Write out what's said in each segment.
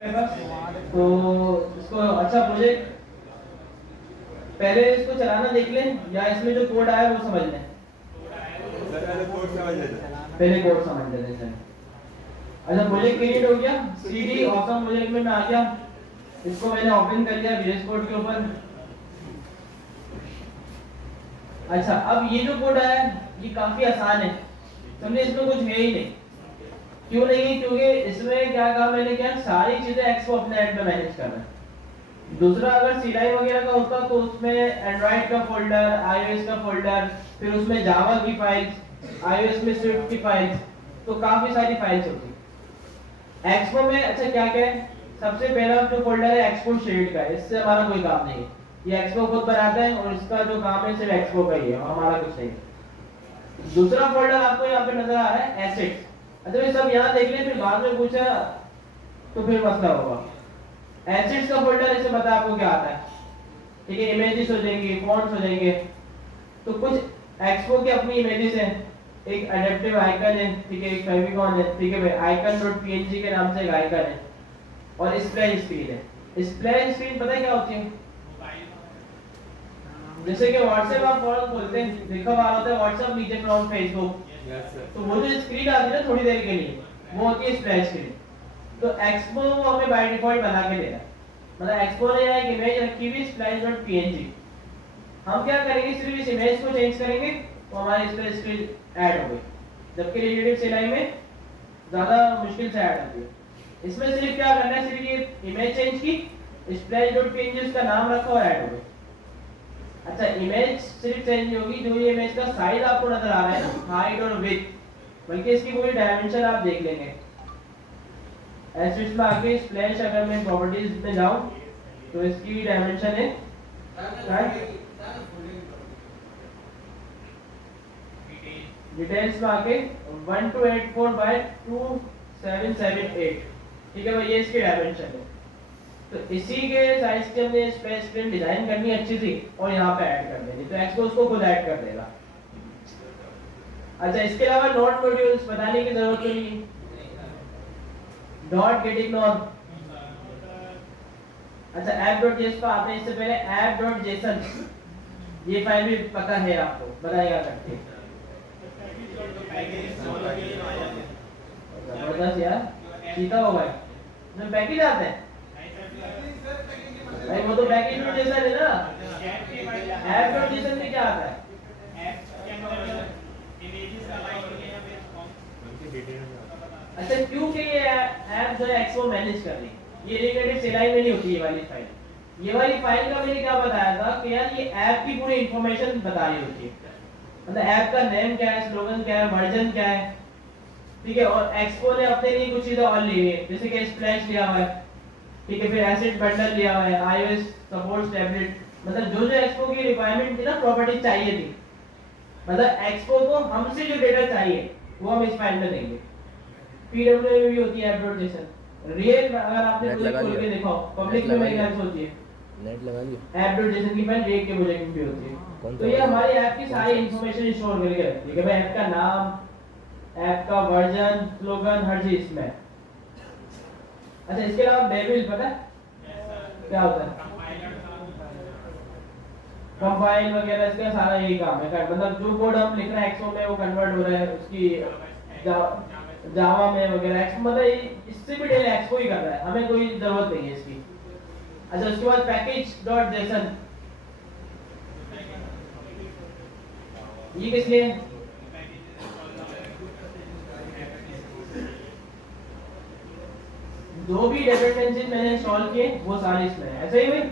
तो इसको अच्छा प्रोजेक्ट पहले इसको चलाना देख लें या इसमें जो कोड आया वो समझ लें। पहले कोड समझ लेते हैं। अच्छा प्रोजेक्ट क्रिएट हो गया, सीडी ऑसम प्रोजेक्ट में आ गया। इसको मैंने ओपन कर लिया VS कोड के ऊपर। अच्छा अब ये जो कोड आया ये काफी आसान है, समझे, इसमें कुछ है ही नहीं। क्यों नहीं है? क्योंकि इसमें क्या कहा मैंने, क्या सारी चीजें एक्सपो अपने एंड में मैनेज कर रहा है। दूसरा अगर सीलाई वगैरह का होता तो उसमें एंड्रॉइड का फोल्डर, आईओएस का फोल्डर, फिर उसमें जावा की फाइल्स, आईओएस में स्विफ्ट की फाइल्स, तो काफी सारी फाइल्स होती। एक्सपो में अच्छा क्या क्या है, सबसे पहला जो फोल्डर है एक्सपो शेड का है, इससे हमारा कोई काम नहीं है। ये एक्सपो खुद बनाता है और इसका जो काम है सिर्फ एक्सपो का ही है, हमारा कुछ नहीं। दूसरा फोल्डर आपको यहाँ पे नजर आ रहा है एसेट्स। अच्छा ये सब यहाँ देख लें, फिर बाद में पूछा तो फिर मसला होगा। एसेट्स का फोल्डर ऐसे बता आपको क्या आता है, ठीक है, इमेजेस हो जाएंगे, फॉन्ट्स हो जाएंगे। तो कुछ एक्सपो की अपनी इमेजेस हैं, एक एडेप्टिव आइकन है, ठीक है, एक फेविकॉन है, ठीक है भाई, आइकन.png के नाम से एक आइकन है, और स्प्लैश स्क्रीन है। स्प्लैश स्क्रीन पता है क्या होती है? जैसे कि व्हाट्सएप आप खोलते हैं, लिखा हुआ होता है व्हाट्सएप, नीचे फ्रॉम फेसबुक, तो वो जो स्क्रीन आती है ना थोड़ी देर के लिए, वो होती है स्प्लैश स्क्रीन। तो एक्सपो हमें बाय डिफॉल्ट बना के दे रहा है, मतलब एक्सपो ने एक इमेज रखी हुई splash.png। हम क्या करेंगे, सिर्फ इस इमेज को चेंज करेंगे तो हमारी स्प्लैश स्क्रीन ऐड हो गई, जबकि रिलेटिव सिलाई में ज्यादा मुश्किल से ऐड होती है। इसमें सिर्फ क्या करना है, सिर्फ ये इमेज चेंज की, splash.png उसका नाम रखा और ऐड हो गई। अच्छा इमेज सिर्फ चेंज होगी, जो ये इमेज का साइज आपको नजर आ रहा है ना, हाइट और विड्थ, बल्कि इसकी पूरी डायमेंशन आप देख लेंगे। एसेट्स में आके स्प्लैश, अगर मैं प्रॉपर्टीज में जाऊं तो इसकी डायमेंशन है डिटेल्स में आके 1284 बाय 2778, ठीक है भाई, ये इसकी डायमेंशन है। तो इसी के साइज के हमने स्प्लैश स्क्रीन डिजाइन करनी अच्छी सी और यहाँ पे ऐड कर देंगे, तो एक्सपो उसको खुद ऐड कर देगा। अच्छा इसके अलावा नोट मॉड्यूल्स बताने की जरूरत नहीं, डॉट गेट इग्नोर। अच्छा app.json का आपने इससे पहले app.json ये फाइल भी पता है आपको, बताएगा करके जबरदस्त यार, सीखा हो भाई। इसमें पैकेज आते हैं भाई, वो तो पैकेज में जैसा है ना, app.json में क्या आता है? अच्छा क्योंकि ये ऐप जो है एक्सपो मैनेज कर रही, ये रिलेटेड सिलाई में नहीं होती ये वाली फाइल। ये वाली फाइल का मैंने क्या बताया था कि यार ये ऐप की पूरी इंफॉर्मेशन बता रही होती है, मतलब ऐप का नेम क्या है, स्लोगन क्या है, वर्जन क्या है, ठीक है। और एक्सपो ने अपने लिए कुछ चीजें और ली है, जैसे कि स्प्लैश लिया हुआ है, ठीक है, फिर एसेट बंडल लिया हुआ है, iOS सपोर्ट्स टैबलेट, मतलब जो जो एक्सपो की रिक्वायरमेंट थी ना, प्रॉपर्टीज चाहिए थी, मतलब एक्सपो को हमसे जो डेटा चाहिए वो हम इस फाइल में देंगे। पीडब्ल्यूएम में भी होती है app.json, रियल अगर आपने प्रोजेक्ट खोल के देखा पब्लिक में मेरी ऐप्स होती है, नेट लगा लिया, app.json की फाइल रियल के प्रोजेक्ट में भी होती है। तो ये हमारी ऐप की सारी इंफॉर्मेशन स्टोर करके रखती है कि भाई ऐप का नाम, ऐप का वर्जन, स्लोगन, हर चीज इसमें। अच्छा इसके अलावा बेबिल पता है क्या होता है? कंपाइल वगैरह इसका सारा यही काम है, मतलब जो कोड हम लिख रहे हैं एक्सो में वो कन्वर्ट हो रहा है उसकी जावा में वगैरह, एक्सो मतलब इससे भी डेल एक्सो ही कर रहा है, हमें कोई जरूरत नहीं है इसकी। अच्छा उसके बाद पैकेज.json, ये किस लिए? जो भी डिपेंडेंसी मैंने इंस्टॉल किए वो सारे इसमें है, ऐसे ही भाई।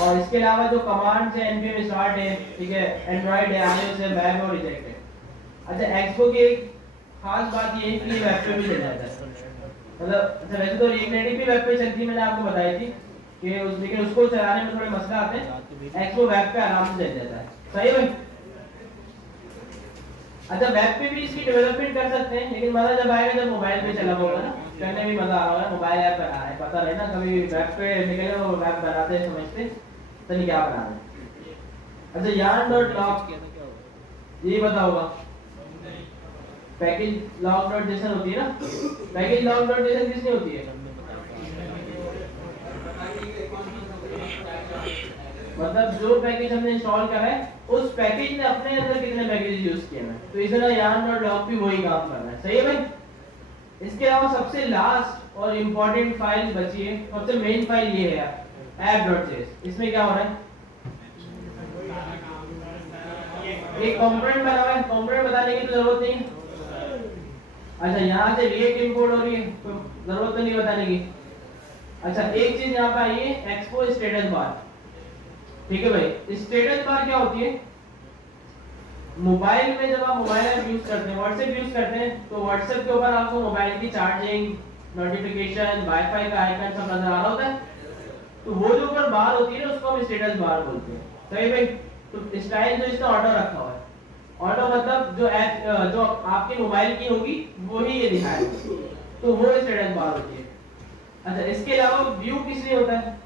और इसके अलावा जो कमांड्स है npm start है, ठीक है, एंड्रॉइड है, iOS है, मैक और रिजेक्ट है। अच्छा एक्सपो की एक खास बात ये है कि वेब पे भी चल जाता है, मतलब अच्छा वैसे तो रिएक्ट नेटिव भी वेब पे चलती है, मैंने आपको बताई थी कि उस, लेकिन उसको चलाने में थोड़े मसला आते हैं, एक्सपो वेब पे आराम से चल जाता है, सही है भाई। अच्छा वेब पे भी इसकी डेवलपमेंट कर सकते हैं, लेकिन मजा जब आएगा जब मोबाइल पे चला होगा ना, करने में मजा आ रहा है, मोबाइल ऐप बना है, पता रहे ना, कभी वेब पे निकले वो वेब बनाते हैं समझते तो नहीं क्या बना रहे। अच्छा yarn.log ये बताओगा पैकेज लॉग डॉट जेसन होती है ना, पैकेज लॉग डॉट जेसन किसने होती है, मतलब जो पैकेज हमने इंस्टॉल करा है उस पैकेज ने अपने अंदर कितने पैकेजेस यूज किए हैं, तो इसलिए yarn डॉट लॉग भी वही काम कर रहा है। सही है भाई। इसके अलावा सबसे लास्ट और इंपॉर्टेंट फाइल बची है, सबसे मेन फाइल ये है app.js। इसमें क्या हो रहा है, एक कंपोनेंट बना हुआ है, कंपोनेंट बताने की तो जरूरत नहीं है। अच्छा यहाँ से रिएक्ट इंपोर्ट हो रही है, तो जरूरत तो नहीं बताने की। अच्छा एक चीज यहाँ पे आई है एक्सपो स्टेटस बार। ठीक है भाई, स्टेटस बार क्या होती है, मोबाइल में जब आप मोबाइल ऐप यूज करते हैं, व्हाट्सएप यूज करते हैं, तो व्हाट्सएप के ऊपर आपको मोबाइल की चार्जिंग, नोटिफिकेशन, वाईफाई का आइकन सब नजर आ रहा होता है, तो वो जो ऊपर बार होती है ना उसको हम स्टेटस बार बोलते हैं। सही भाई। तो स्टाइल जो इसका ऑटो रखा हुआ है, ऑटो मतलब जो ऐप जो आपके मोबाइल की होगी वही ये दिखाएगा, तो वो स्टेटस बार होती है। अच्छा इसके अलावा व्यू किस लिए होता है,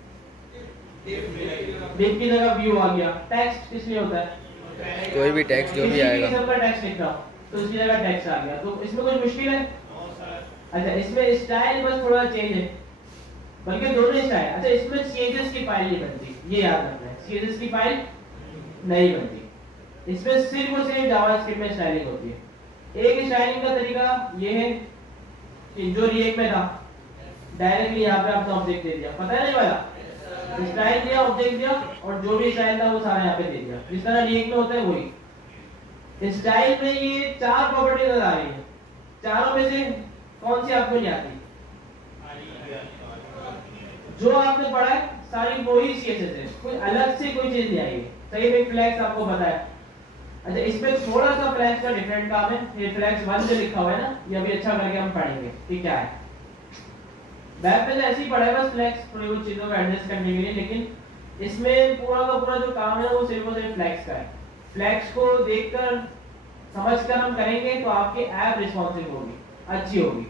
डिव की जगह व्यू आ गया। टेक्स्ट किस लिए होता है, कोई भी टेक्स्ट जो भी आएगा, सबका टेक्स्ट लिख रहा हूं तो उसकी जगह टेक्स्ट आ गया, तो इसमें कुछ मुश्किल है। अच्छा इसमें स्टाइल बस थोड़ा चेंज है, बल्कि दोनों स्टाइल। अच्छा इसमें सीएसएस की फाइल नहीं बनती, ये याद रखना है, सीएसएस की फाइल नहीं बनती। इसमें सिर्फ और सिर्फ जावास्क्रिप्ट में स्टाइलिंग होती है। एक स्टाइलिंग का तरीका ये है कि जो रिएक्ट में था डायरेक्टली यहाँ पे आपने ऑब्जेक्ट दे दिया, पता है नहीं वाला, स्टाइल दिया, ऑब्जेक्ट दिया, और जो भी स्टाइल था वो सारा यहाँ पे दे दिया, जिस तरह रिएक्ट में होता है वही। स्टाइल में ये चार प्रॉपर्टी नजर आ रही है, चारों में से कौन सी आपको नहीं आती, जो आपने पढ़ा है सारी वही सीएसएस है, कोई अलग से कोई चीज नहीं आएगी। सही में फ्लैग्स आपको पता है। अच्छा इसमें थोड़ा सा फ्लैग्स का डिफरेंट काम है, ये फ्लैग्स 1 जो लिखा हुआ है ना, ये अभी अच्छा करके हम पढ़ेंगे कि क्या है। वेब पे तो ऐसे ही पढ़ा है बस फ्लैग्स थोड़ी बहुत चीजों को एडजस्ट करने के लिए, लेकिन इसमें पूरा का पूरा जो काम है वो सिर्फ और सिर्फ फ्लैग्स का है। फ्लैग्स को देखकर समझकर हम करेंगे तो आपकी ऐप रिस्पॉन्सिव होगी, अच्छी होगी।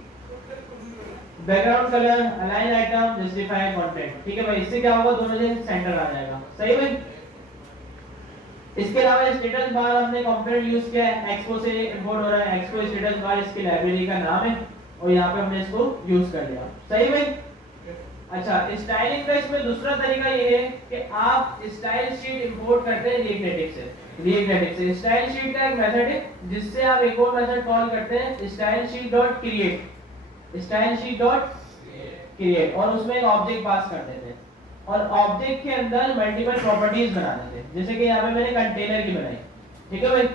Background colour, align item, justify content. ठीक है भाई, इससे क्या होगा, दोनों से सेंटर आ जाएगा। सही भाई। इसके अलावा स्टेटस बार हमने कंपोनेंट यूज किया है, एक्सपो से इंपोर्ट हो रहा है, एक्सपो स्टेटस बार इसकी लाइब्रेरी का नाम है, और यहाँ पे हमने इसको यूज कर लिया। सही भाई। अच्छा स्टाइलिंग का इसमें दूसरा तरीका ये है कि आप स्टाइल शीट इंपोर्ट करते हैं रिएक्ट नेटिव से। रिएक्ट नेटिव से स्टाइल शीट का एक मेथड है जिससे आप एक और मेथड कॉल करते हैं style sheet dot create, style sheet dot create, और उसमें एक ऑब्जेक्ट पास कर देते हैं, और ऑब्जेक्ट के अंदर मल्टीपल प्रॉपर्टीज बना देते हैं। जैसे कि यहाँ पे मैंने कंटेनर की बनाई। ठीक है भाई।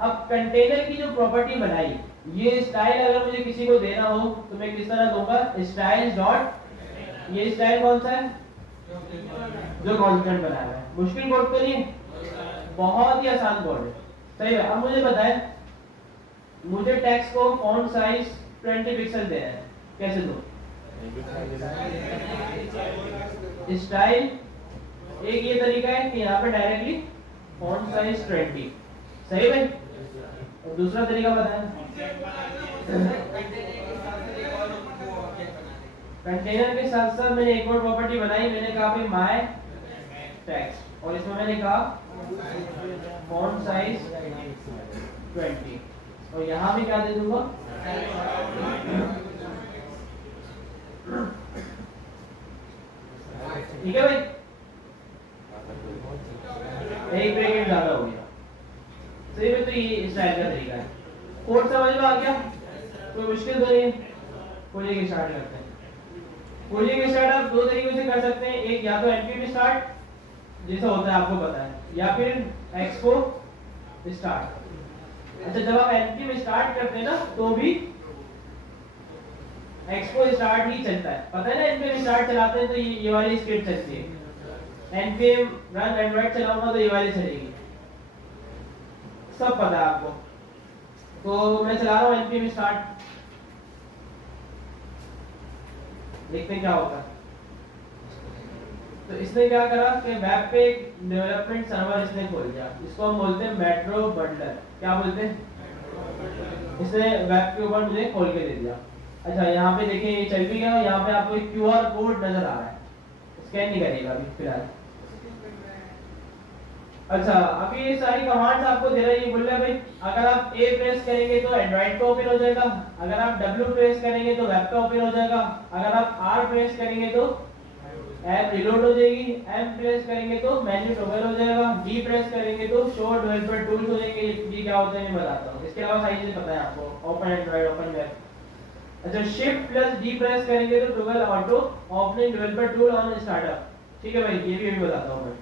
अब कंटेनर की जो प्रॉपर्टी बनाई, ये स्टाइल अगर मुझे किसी को देना हो तो मैं किस तरह दूंगा, स्टाइल डॉट, ये स्टाइल कौन सा है, जो कांस्टेंट बनाया है। मुश्किल कोड तो नहीं, बहुत ही आसान कोड है। सही है। अब मुझे बताएं, मुझे टेक्स्ट को फॉन्ट साइज 20 पिक्सल देना है, कैसे दो, स्टाइल एक ये तरीका है कि यहाँ पे डायरेक्टली फॉन्ट साइज 20। सही है। और दूसरा तरीका बताएं, कंटेनर के साथ साथ मैंने एक और प्रॉपर्टी बनाई, मैंने कहा भाई माय टेक्स्ट, और इसमें मैंने कहा फॉन्ट साइज 20, और यहाँ भी क्या दे दूंगा, ठीक है भाई। एक ब्रैकेट ज्यादा हो गया। सही है। तो ये स्टाइल का तरीका है। कोड समझ में आ गया, कोई मुश्किल तो नहीं। खोलिए के स्टार्ट करते हैं। खोलिए के स्टार्ट आप दो तरीकों से कर सकते हैं, एक या तो npm स्टार्ट जैसा होता है आपको पता है, या फिर एक्सपो स्टार्ट। अच्छा जब आप npm स्टार्ट करते हैं ना तो भी एक्सपो स्टार्ट ही चलता है, पता है ना। npm स्टार्ट चलाते हैं तो ये वाली स्क्रिप्ट चलती है, npm रन एंड्रॉइड चलाऊंगा तो ये वाली चलेगी, सब पता है आपको। तो मैं चला रहा हूँ npm स्टार्ट, देखते हैं क्या होता है। तो इसने क्या करा कि वेब पे एक डेवलपमेंट सर्वर इसने खोल दिया, इसको हम बोलते हैं मेट्रो बंडलर। क्या बोलते हैं, इसने वेब के ऊपर मुझे खोल के दे दिया। अच्छा यहाँ पे देखिए ये चल भी गया, यहाँ पे आपको एक QR कोड नजर आ रहा है, स्कैन नहीं करेगा अभी फिलहाल। अच्छा, अभी ये सारी कमांड्स आपको दे रहा है, ये बोल रहा है भाई अगर आप A प्रेस करेंगे तो एंड्रॉइड पे ओपन हो जाएगा, अगर आप W प्रेस करेंगे तो वेब पे ओपन हो जाएगा, अगर आप R प्रेस करेंगे तो ऐप रिलोड हो जाएगी, M प्रेस करेंगे तो मेन्यू टॉगल हो जाएगा, D प्रेस करेंगे तो शो डेवलपर टूल्स हो जाएंगे। ये क्या होता है मैं बताता हूँ, इसके अलावा सारी चीजें पता है आपको, ओपन एंड्रॉइड, ओपन वेब। अच्छा, शिफ्ट प्लस D प्रेस करेंगे तो toggle auto opening developer tool on startup. ठीक है भाई, ये भी अभी बताता हूँ मैं।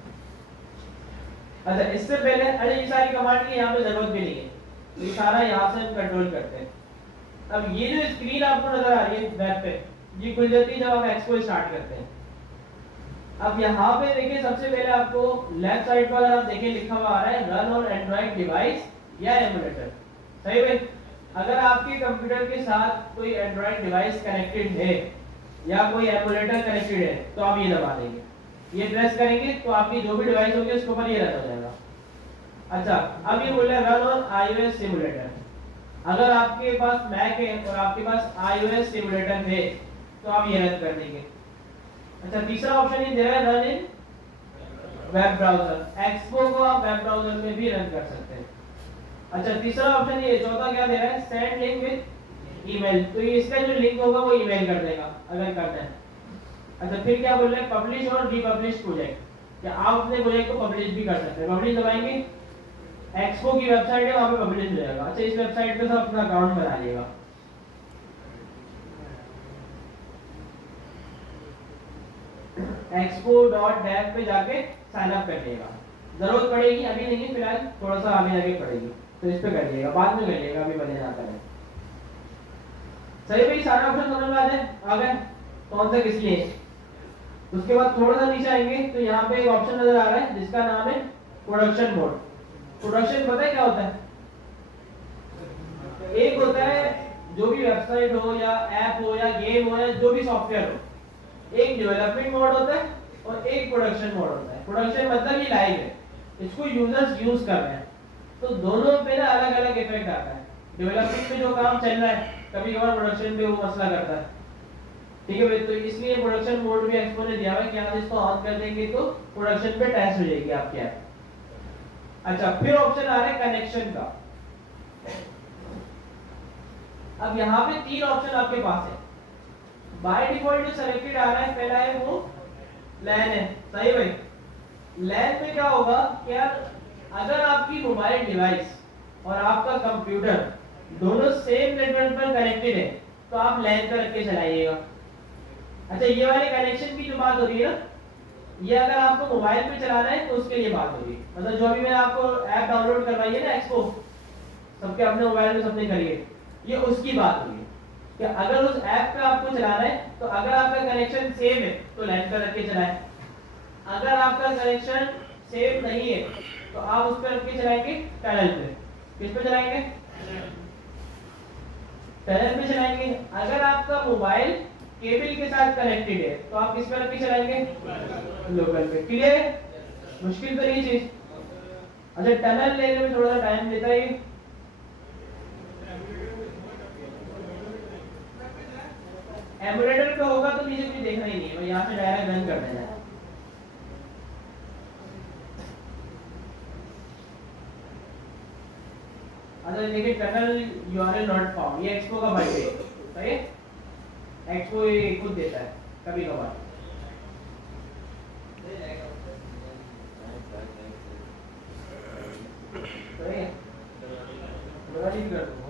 अच्छा, इससे पहले अरे ये सारी कमांड की यहाँ पे जरूरत भी नहीं है, तो ये सारा यहाँ से हम कंट्रोल करते हैं। अब ये जो स्क्रीन आपको नजर आ रही है वेब पे, ये खुल जाती है जब आप एक्सपो स्टार्ट करते हैं। अब यहाँ पे देखिए सबसे पहले आपको लेफ्ट साइड पर अगर आप देखिए लिखा हुआ आ रहा है रन ऑन एंड्रॉइड डिवाइस या एमुलेटर। सही है, अगर आपके कंप्यूटर के साथ कोई एंड्रॉइड डिवाइस कनेक्टेड है या कोई एमुलेटर कनेक्टेड है तो आप ये दबा देंगे, ये प्रेस करेंगे तो आपकी जो भी डिवाइस होगी उसके ऊपर ये रन हो जाएगा। अच्छा, अब ये बोल रहा है रन ऑन iOS सिमुलेटर। अगर आपके पास मैक है और आपके पास iOS सिमुलेटर है तो आप ये रन कर देंगे। अच्छा, तीसरा ऑप्शन ये दे रहा है run in web browser. Expo को आप वेब ब्राउजर में भी रन कर सकते हैं। अच्छा, तीसरा ऑप्शन ये, चौथा क्या दे रहा है सेंड लिंक विद ईमेल, तो ये इसका जो लिंक होगा वो ईमेल कर देगा अगर करना है। अच्छा, फिर क्या बोल रहे हैं पब्लिश और रीपब्लिश प्रोजेक्ट, क्या आप अपने प्रोजेक्ट को पब्लिश भी कर सकते हैं। पब्लिश दबाएंगे, एक्सपो की वेबसाइट है वहां पे पब्लिश हो जाएगा। अच्छा, इस वेबसाइट पे सब अपना अकाउंट बना लिएगा। expo.dev पे जाके साइन अप कर लिएगा, जरूरत पड़ेगी, अभी नहीं फिलहाल, थोड़ा सा आगे जाके पड़ेगी, तो इस पे कर लिएगा, बाद में कर लिएगा, अभी बने ना करें। सही भाई, सारा ऑप्शन समझ में आ गए कौन सा किस लिए। उसके बाद थोड़ा सा नीचे आएंगे तो यहाँ पे एक ऑप्शन नजर आ रहा है जिसका नाम है प्रोडक्शन मोड। प्रोडक्शन पता है क्या होता है? एक होता है जो भी वेबसाइट हो या ऐप हो या गेम हो या जो भी सॉफ्टवेयर हो, एक डेवलपमेंट मोड होता है और एक प्रोडक्शन मोड होता है। प्रोडक्शन मतलब ये लाइव है, इसको यूजर्स यूज कर रहे हैं, तो दोनों पे ना अलग अलग इफेक्ट आता है। डेवलपमेंट में जो काम चल रहा है कभी कभार प्रोडक्शन पे वो मसला करता है। ठीक है भाई, तो इसलिए प्रोडक्शन मोड भी एक्सपो ने दिया हुआ है कि आप इसको ऑन कर देंगे तो प्रोडक्शन पे टेस्ट हो जाएगी आपकी ऐप। अच्छा, फिर ऑप्शन आ रहा है कनेक्शन का। अब यहाँ पे तीन ऑप्शन आपके पास है, बाय डिफॉल्ट जो सेलेक्टेड आ रहा है पहला है वो लैन है। सही भाई, लैन में क्या होगा कि यार अगर आपकी मोबाइल डिवाइस और आपका कंप्यूटर दोनों सेम नेटवर्क पर कनेक्टेड है तो आप लैन पर रख के चलाइएगा। अच्छा, ये वाले कनेक्शन की जो बात हो रही है ना, ये अगर आपको मोबाइल पे चलाना है तो उसके लिए बात होगी। मतलब जो अभी मैंने आपको ऐप डाउनलोड करवाई है ना एक्सपो, सबके अपने मोबाइल में सबने करी है, ये उसकी बात होगी कि अगर उस ऐप पे आपको चलाना है तो अगर आपका कनेक्शन सेम है तो लैन पर रख के चलाएं, अगर आपका कनेक्शन सेम नहीं है तो आप उस पर रख के चलाएंगे टनल पे। किस पे चलाएंगे? टनल पे चलाएंगे। अगर आपका मोबाइल केबल के साथ कनेक्टेड है तो आप किस पे रख के चलाएंगे? लोकल पे। क्लियर है? मुश्किल तो नहीं चीज। अच्छा, टनल लेने में थोड़ा सा टाइम लेता है। एमुलेटर पे होगा तो नीचे कुछ देखना ही नहीं है, यहाँ से डायरेक्ट रन कर देना है। अच्छा देखिए, टनल यूआरएल नॉट फाउंड, ये एक्सपो का बग है। सही है, एक्सपो ये खुद देता है कभी कभार। सही है, बड़ा ठीक कर दो।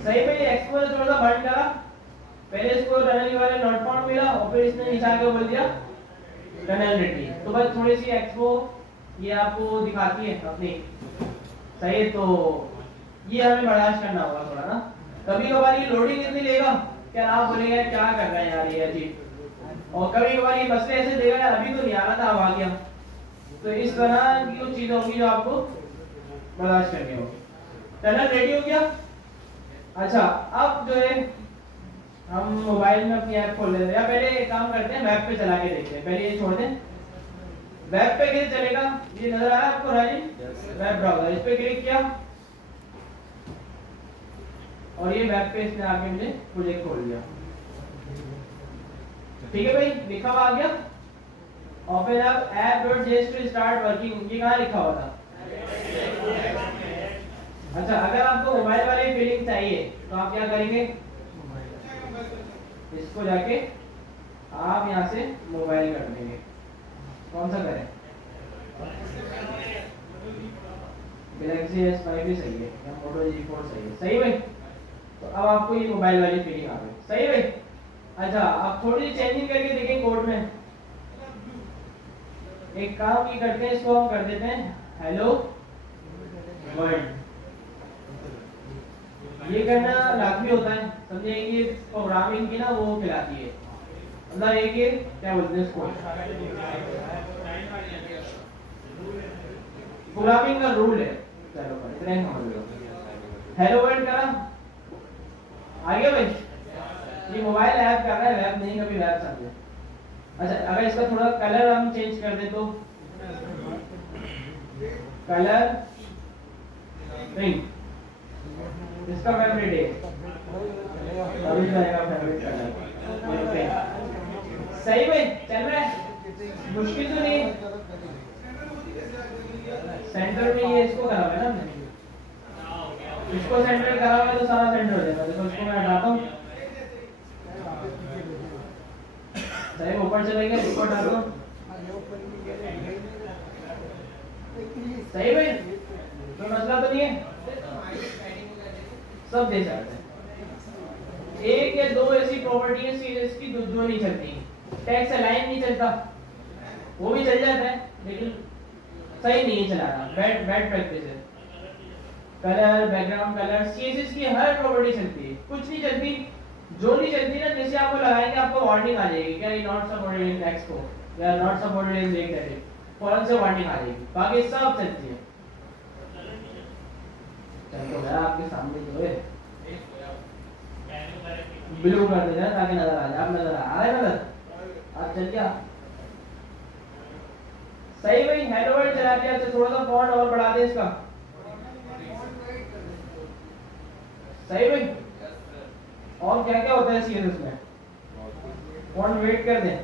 सही में एक्सपो ने थोड़ा सा बंद करा, पहले इसको टनल यूआरएल नॉट फाउंड मिला और फिर इसने नीचे आके बोल दिया टनल रेडी। तो बस थोड़ी सी एक्सपो ये आपको दिखाती है अपनी। सही है, तो ये हमें बर्दाश्त करना होगा थोड़ा ना। कभी कभार ये लोडिंग इतनी लेगा क्या आप बोलेंगे क्या कर रहे हैं यार ये अजीब, और कभी कभार ये मसले ऐसे देगा यार अभी तो नहीं आ रहा था अब आ गया। तो इस तरह की कुछ चीजें होंगी जो आपको बर्दाश्त करनी होगी। टनल रेडी हो गया। अच्छा, अब जो है हम मोबाइल में अपनी ऐप खोल लेते हैं, या पहले एक काम करते हैं वेब पे चला के देखते हैं। पहले ये छोड़ दें, वेब पे कैसे चलेगा ये नजर आ रहा है आपको राजीव? वेब ब्राउजर, इस पे क्लिक किया और ये वेब पे इसने आके मुझे प्रोजेक्ट खोल लिया। ठीक है भाई, लिखा हुआ आ गया। Open up app.js to start working, ये कहाँ लिखा हुआ था? अच्छा, अगर आपको मोबाइल वाली फीलिंग चाहिए तो आप क्या करेंगे, इसको जाके आप यहाँ से मोबाइल कर देंगे। कौन सा करें? गैलेक्सी S5 भी सही है या मोटो G4 सही है? सही भाई। तो अब आपको ये मोबाइल वाली फीलिंग आ गई, सही भाई। अच्छा, अब थोड़ी सी चेंजिंग करके देखें कोड में। एक काम की करते हैं, इसको हम कर देते हैं हेलो वर्ल्ड। ये करना लाजमी होता है, समझे? ये प्रोग्रामिंग की ना वो खिलाती है, मतलब ये क्या बोलते हैं इसको, प्रोग्रामिंग का रूल है। चलो इतना ही समझ लो। हेलो वर्ल्ड करा, आगे भाई। ये मोबाइल ऐप कर रहा है, वेब नहीं, कभी वेब समझे। अच्छा, अगर इसका थोड़ा कलर हम चेंज कर दें तो कलर पिंक, इसका फेवरेट है, अभी जाएगा फेवरेट कलर। सही भाई, चल रहा है, मुश्किल तो नहीं। सेंटर में ये इसको करा हुआ है ना हमने, इसको सेंटर करा हुआ है तो सारा सेंटर हो जाएगा। देखो इसको मैं हटाता हूँ, सही ऊपर चलेगा, इसको हटा दो। सही भाई, तो मसला तो नहीं है, सब दे सकते हैं। एक या दो ऐसी प्रॉपर्टी है सीरीज की जो नहीं चलती। टेक्स्ट अलाइन नहीं चलता, वो भी चल जाता है लेकिन सही नहीं चलाना, बैड प्रैक्टिस है। कलर, बैकग्राउंड कलर, सीएसएस की हर प्रॉपर्टी चलती है, कुछ नहीं चलती। जो नहीं चलती ना, जैसे आपको लगाएंगे आपको वार्निंग आ जाएगी क्या, ये नॉट सपोर्टेड इन एक्सपो या not supported in lake that, फौरन से वार्निंग आ जाएगी। बाकी सब चलती है। चलो मैं आपके सामने जो है ब्लू कर देना ताकि नजर आ जाए। आप नजर आ रहे नजर, आप चल गया सही भाई। हेलो वर्ल्ड चला दिया। अच्छा, थोड़ा सा फॉन्ट और बढ़ा दे इसका, सही भाई। और क्या क्या होता है सीएसएस में, फॉन्ट वेट कर दें।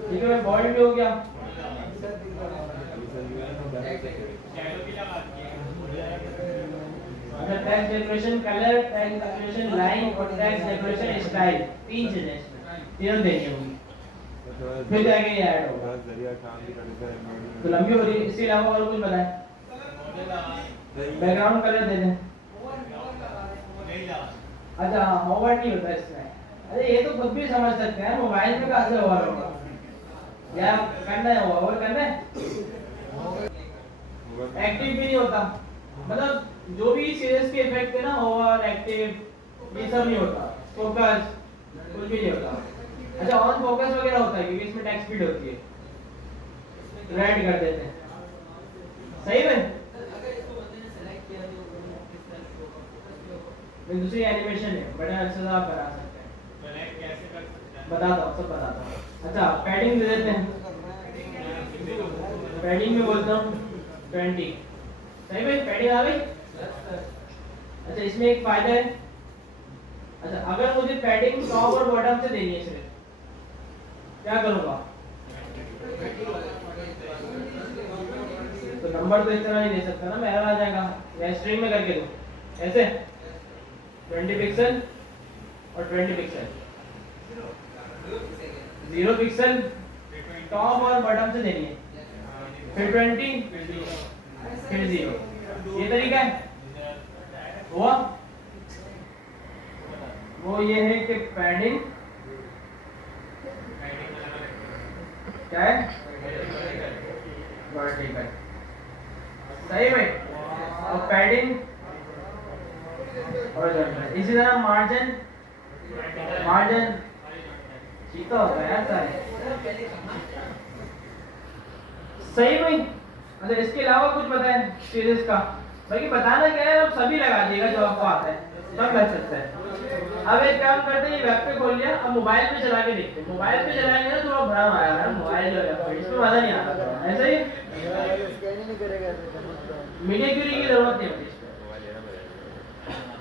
ठीक है भाई, बॉल्ड भी हो गया। अच्छा, text decoration, colour, text decoration, line और टेक्स्ट डेकोरेशन स्टाइल, तीन चीजें इसमें तीनों देनी होंगी, फिर जाके ये ऐड होगा। तो लंबी हो रही है, इसके अलावा और कुछ बताएं? बैकग्राउंड कलर दे दें। अच्छा, होवर नहीं होता इसमें। अरे ये तो खुद भी समझ सकते हैं, मोबाइल में कहाँ से होवर होगा? या करना है होवर करना है, एक्टिव भी नहीं होता। मतलब जो भी सीरीज के इफेक्ट है ना, ओवर, एक्टिव, ये सब नहीं होता। फोकस कुछ भी नहीं होता। अच्छा, ऑन फोकस वगैरह होता है क्योंकि इसमें टेक्स्ट स्पीड होती है, रेड कर देते हैं। सही है। दूसरी एनिमेशन है, बड़े अच्छे से आप बना सकते हैं। बताता हूँ, सब बताता हूँ। अच्छा, पैडिंग दे देते हैं। पैडिंग में बोलता हूँ 20। सही भाई, पैडिंग आ गई। अच्छा, इसमें एक फायदा है। अच्छा, अगर मुझे पैडिंग टॉप और बॉटम से देनी है सिर्फ, क्या करूंगा? तो नंबर तो इस तरह नहीं दे सकता ना, मैं एरर आ जाएगा। या स्ट्रिंग में करके दो ऐसे 20 पिक्सल और 20 पिक्सल, 0 पिक्सल टॉप और बॉटम से देनी है, फिर 20 फिर 0। ये तरीका है हुआ। वो ये है कि पैडिंग क्या है, वर्टिकल। सही भाई। और पैडिंग और इसी तरह मार्जिन, मार्जिन सीखा होगा यार सारे। सही भाई। अच्छा, इसके अलावा कुछ बताएं सीरीज का? बाकी बताना क्या है, अब सभी लगा दिएगा जो आपको आता है, सब कर सकते हैं। अब एक काम करते हैं, ये वेब पे खोल लिया, अब मोबाइल पे चला के देखते हैं। मोबाइल पे चलाएंगे ना थोड़ा भ्रम आया है, मोबाइल जो है इसमें मजा नहीं आता। ऐसे ही मीडिया क्यूरी की जरूरत नहीं होती,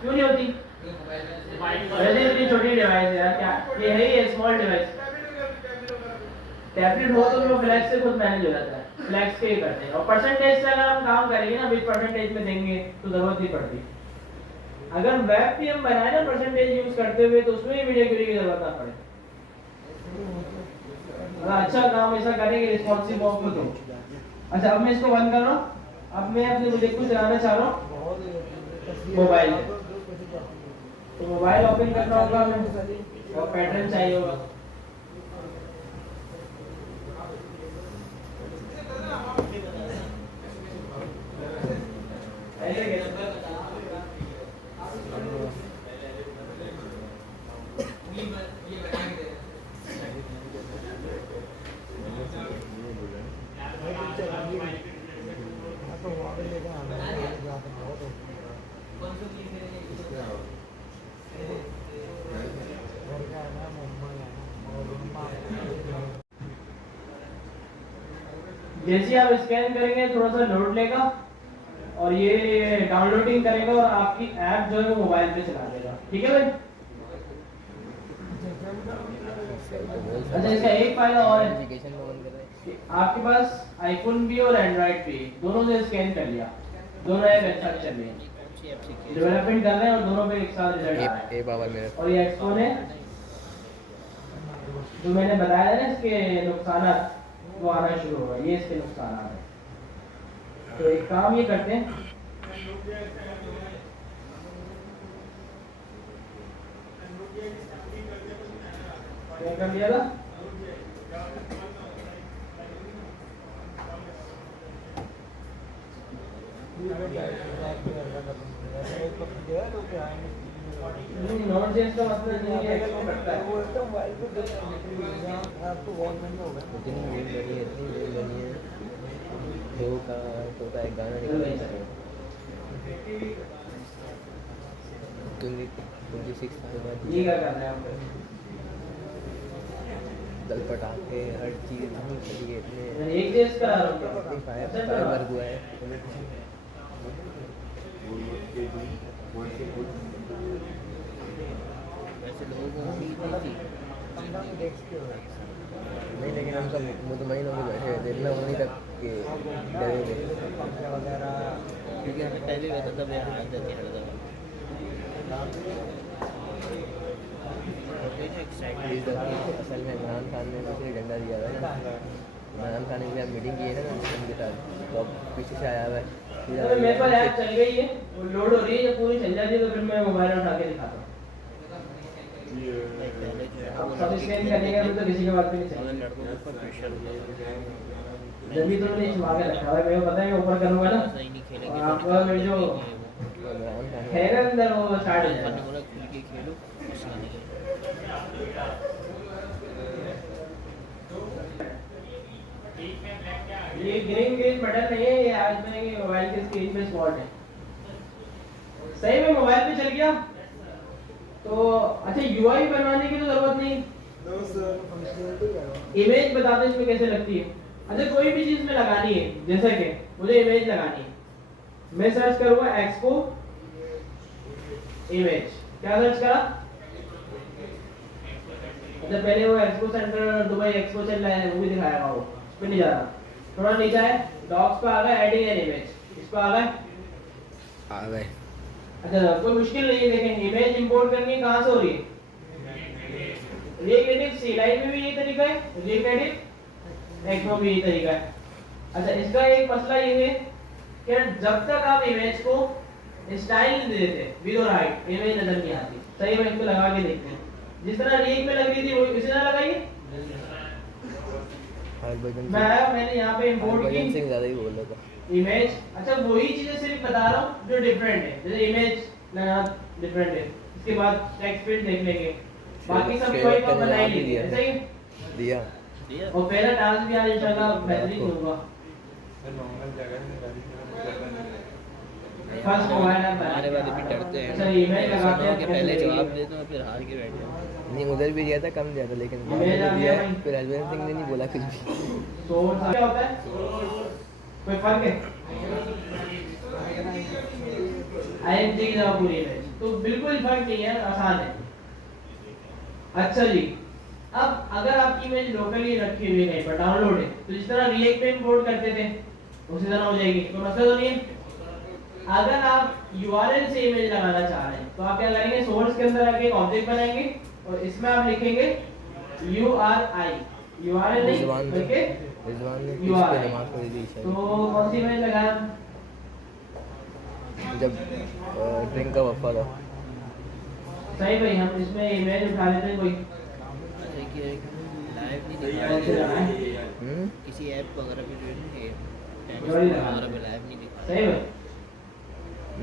क्यों नहीं होती? वैसे इतनी छोटी डिवाइस है यार, क्या ये है ही स्मॉल डिवाइस। टैबलेट हो तो वो फ्लैक्स से खुद मैनेज हो जाता है, फ्लैक्स के ही करते हैं। और परसेंटेज से अगर हम काम करेंगे ना, विद परसेंटेज में देंगे तो जरूरत नहीं पड़ती। अगर वेब भी हम बनाए ना परसेंटेज यूज करते हुए, तो उसमें भी वीडियो क्यूरी की जरूरत ना पड़े। अच्छा काम ऐसा करेंगे रिस्पॉन्सिव ऑफ तो। अच्छा अब मैं इसको बंद कर रहा हूँ। अब मैं अपने प्रोजेक्ट को चलाना चाह रहा हूँ मोबाइल में। तो मोबाइल ओपन करना होगा हमें और पैटर्न चाहिए होगा। जैसे आप स्कैन करेंगे थोड़ा सा लोड लेगा और ये डाउनलोडिंग करेगा और आपकी ऐप जो है वो मोबाइल पे चला देगा। ठीक है भाई। अच्छा इसका एक फायदा और है कि आपके पास आईफोन भी और एंड्रॉइड भी, दोनों से स्कैन कर लिया, दोनों ऐप एक साथ चल रही है, डेवलपमेंट कर रहे हैं और दोनों पे एक साथ रिजल्ट आ रहा है। और ये एक्सपोन है जो मैंने बताया ना, इसके नुकसान वो आना शुरू होगा, ये इसके नुकसान है। तो एक काम ये करते हैं, क्या कर लिया था, नोट जेस का मतलब नहीं है इसको करता है वो तो मोबाइल पे आपको बहुत महंगा होगा। इतनी वील बनी है, इतनी वील बनी है, दो का एक गाना निकल रहा है 26 साल बाद। ये क्या करना है आपको, दल पटाखे हर चीज हम चलिए इतने एक जेस करा रहा हूं, फायर हुआ है वैसे लोगों को नहीं, लेकिन हम सब मुतमईन होकर बैठे हैं, देखना वहीं तक कि डरेंगे क्योंकि हमें पहले रहता था यार हाथ देते हैं असल में इमरान खान ने मुझे झंडा दिया था ना, इमरान खान ने भी मीटिंग की है ना उनके साथ, तो पीछे से आया हुआ है। तो मेरे पास ऐप चल गई है, वो लोड हो रही है, जब पूरी चल जाती है तो फिर मैं मोबाइल उठा के दिखाता हूँ। सब स्कैन करने का तो किसी के बात पे नहीं चलेगा, जब भी तो नहीं छुपा के रखा है, मेरे को पता है मैं ऊपर करूँगा ना आपका मेरे जो है ना अंदर वो स्टार्ट हो जाएगा। ये ग्रीन ग्रीन बटन नहीं है, ये आज मैंने मोबाइल के स्क्रीन पे स्पॉट है। सही में मोबाइल पे चल गया तो अच्छा यूआई बनवाने की तो जरूरत नहीं। इमेज बताते इसमें कैसे लगती है। अच्छा कोई भी चीज में लगानी है, जैसे कि मुझे इमेज लगानी है, मैं सर्च करूंगा एक्सपो इमेज, क्या सर्च करा, अच्छा पहले वो एक्सपो सेंटर दुबई एक्सपो चल रहा है वो भी दिखाएगा, वो उस पर नहीं जा रहा, थोड़ा नीचे है डॉक्स पे आ गया, एडिंग एन इमेज, इस पे आ गए। अच्छा कोई मुश्किल नहीं है, देखें इमेज इंपोर्ट करनी कहां से हो रही है, रिएक्ट सी लाइन में भी यही तरीका है, रिएक्ट एक्सपो भी यही तरीका है। अच्छा इसका एक मसला ये है कि जब तक आप इमेज को स्टाइल नहीं देते विद और हाइट, इमेज नजर नहीं आती। सही में इसको लगा के देखते हैं, जिस तरह रिएक्ट में लग रही थी वही इसी तरह लगाइए। मैंने यहाँ पे इंपोर्ट की ज्यादा ही बोल रहा था इमेज। अच्छा वही चीजें सिर्फ बता रहा हूँ जो डिफरेंट है, जैसे इमेज लगाना डिफरेंट है, इसके बाद टेक्स्ट फील्ड देख लेंगे, बाकी सब कोई का बना ही नहीं दिया, सही दिया और पहला टास्क भी आज इंशाल्लाह बेहतरीन होगा। फर्स्ट मोबाइल ऐप हमारे वाले भी डरते हैं, अच्छा इमेज लगाते हैं कि पहले जवाब दे दो फिर हार के बैठ जाओ। नहीं उधर भी दिया था कम दिया था, लेकिन दिया फिर हरविंदर सिंह ने नहीं बोला कुछ भी। तो क्या होता है कोई फर्क है, आईएनजी की जगह पूरी इमेज, तो बिल्कुल फर्क नहीं है, आसान है। अच्छा जी, अब अगर आपकी इमेज लोकली रखी हुई है कहीं पर डाउनलोड है, तो जिस तरह रिएक्ट में इंपोर्ट करते थे उसी तरह हो जाएगी, तो मसला तो नहीं है। अगर आप यूआरएल से इमेज लगाना चाह रहे हैं तो आप क्या करेंगे, सोर्स के अंदर आके एक ऑब्जेक्ट बनाएंगे और इसमें आप लिखेंगे URI, यूआरएल नहीं बल्कि URI। तो कौन सी इमेज लगाया जब ड्रिंक का वफा था? सही भाई, हम इसमें इमेज उठा लेते हैं कोई लाइव नहीं किसी ऐप वगैरह पे जो है वगैरह पे लाइव नहीं दिखा। सही भाई,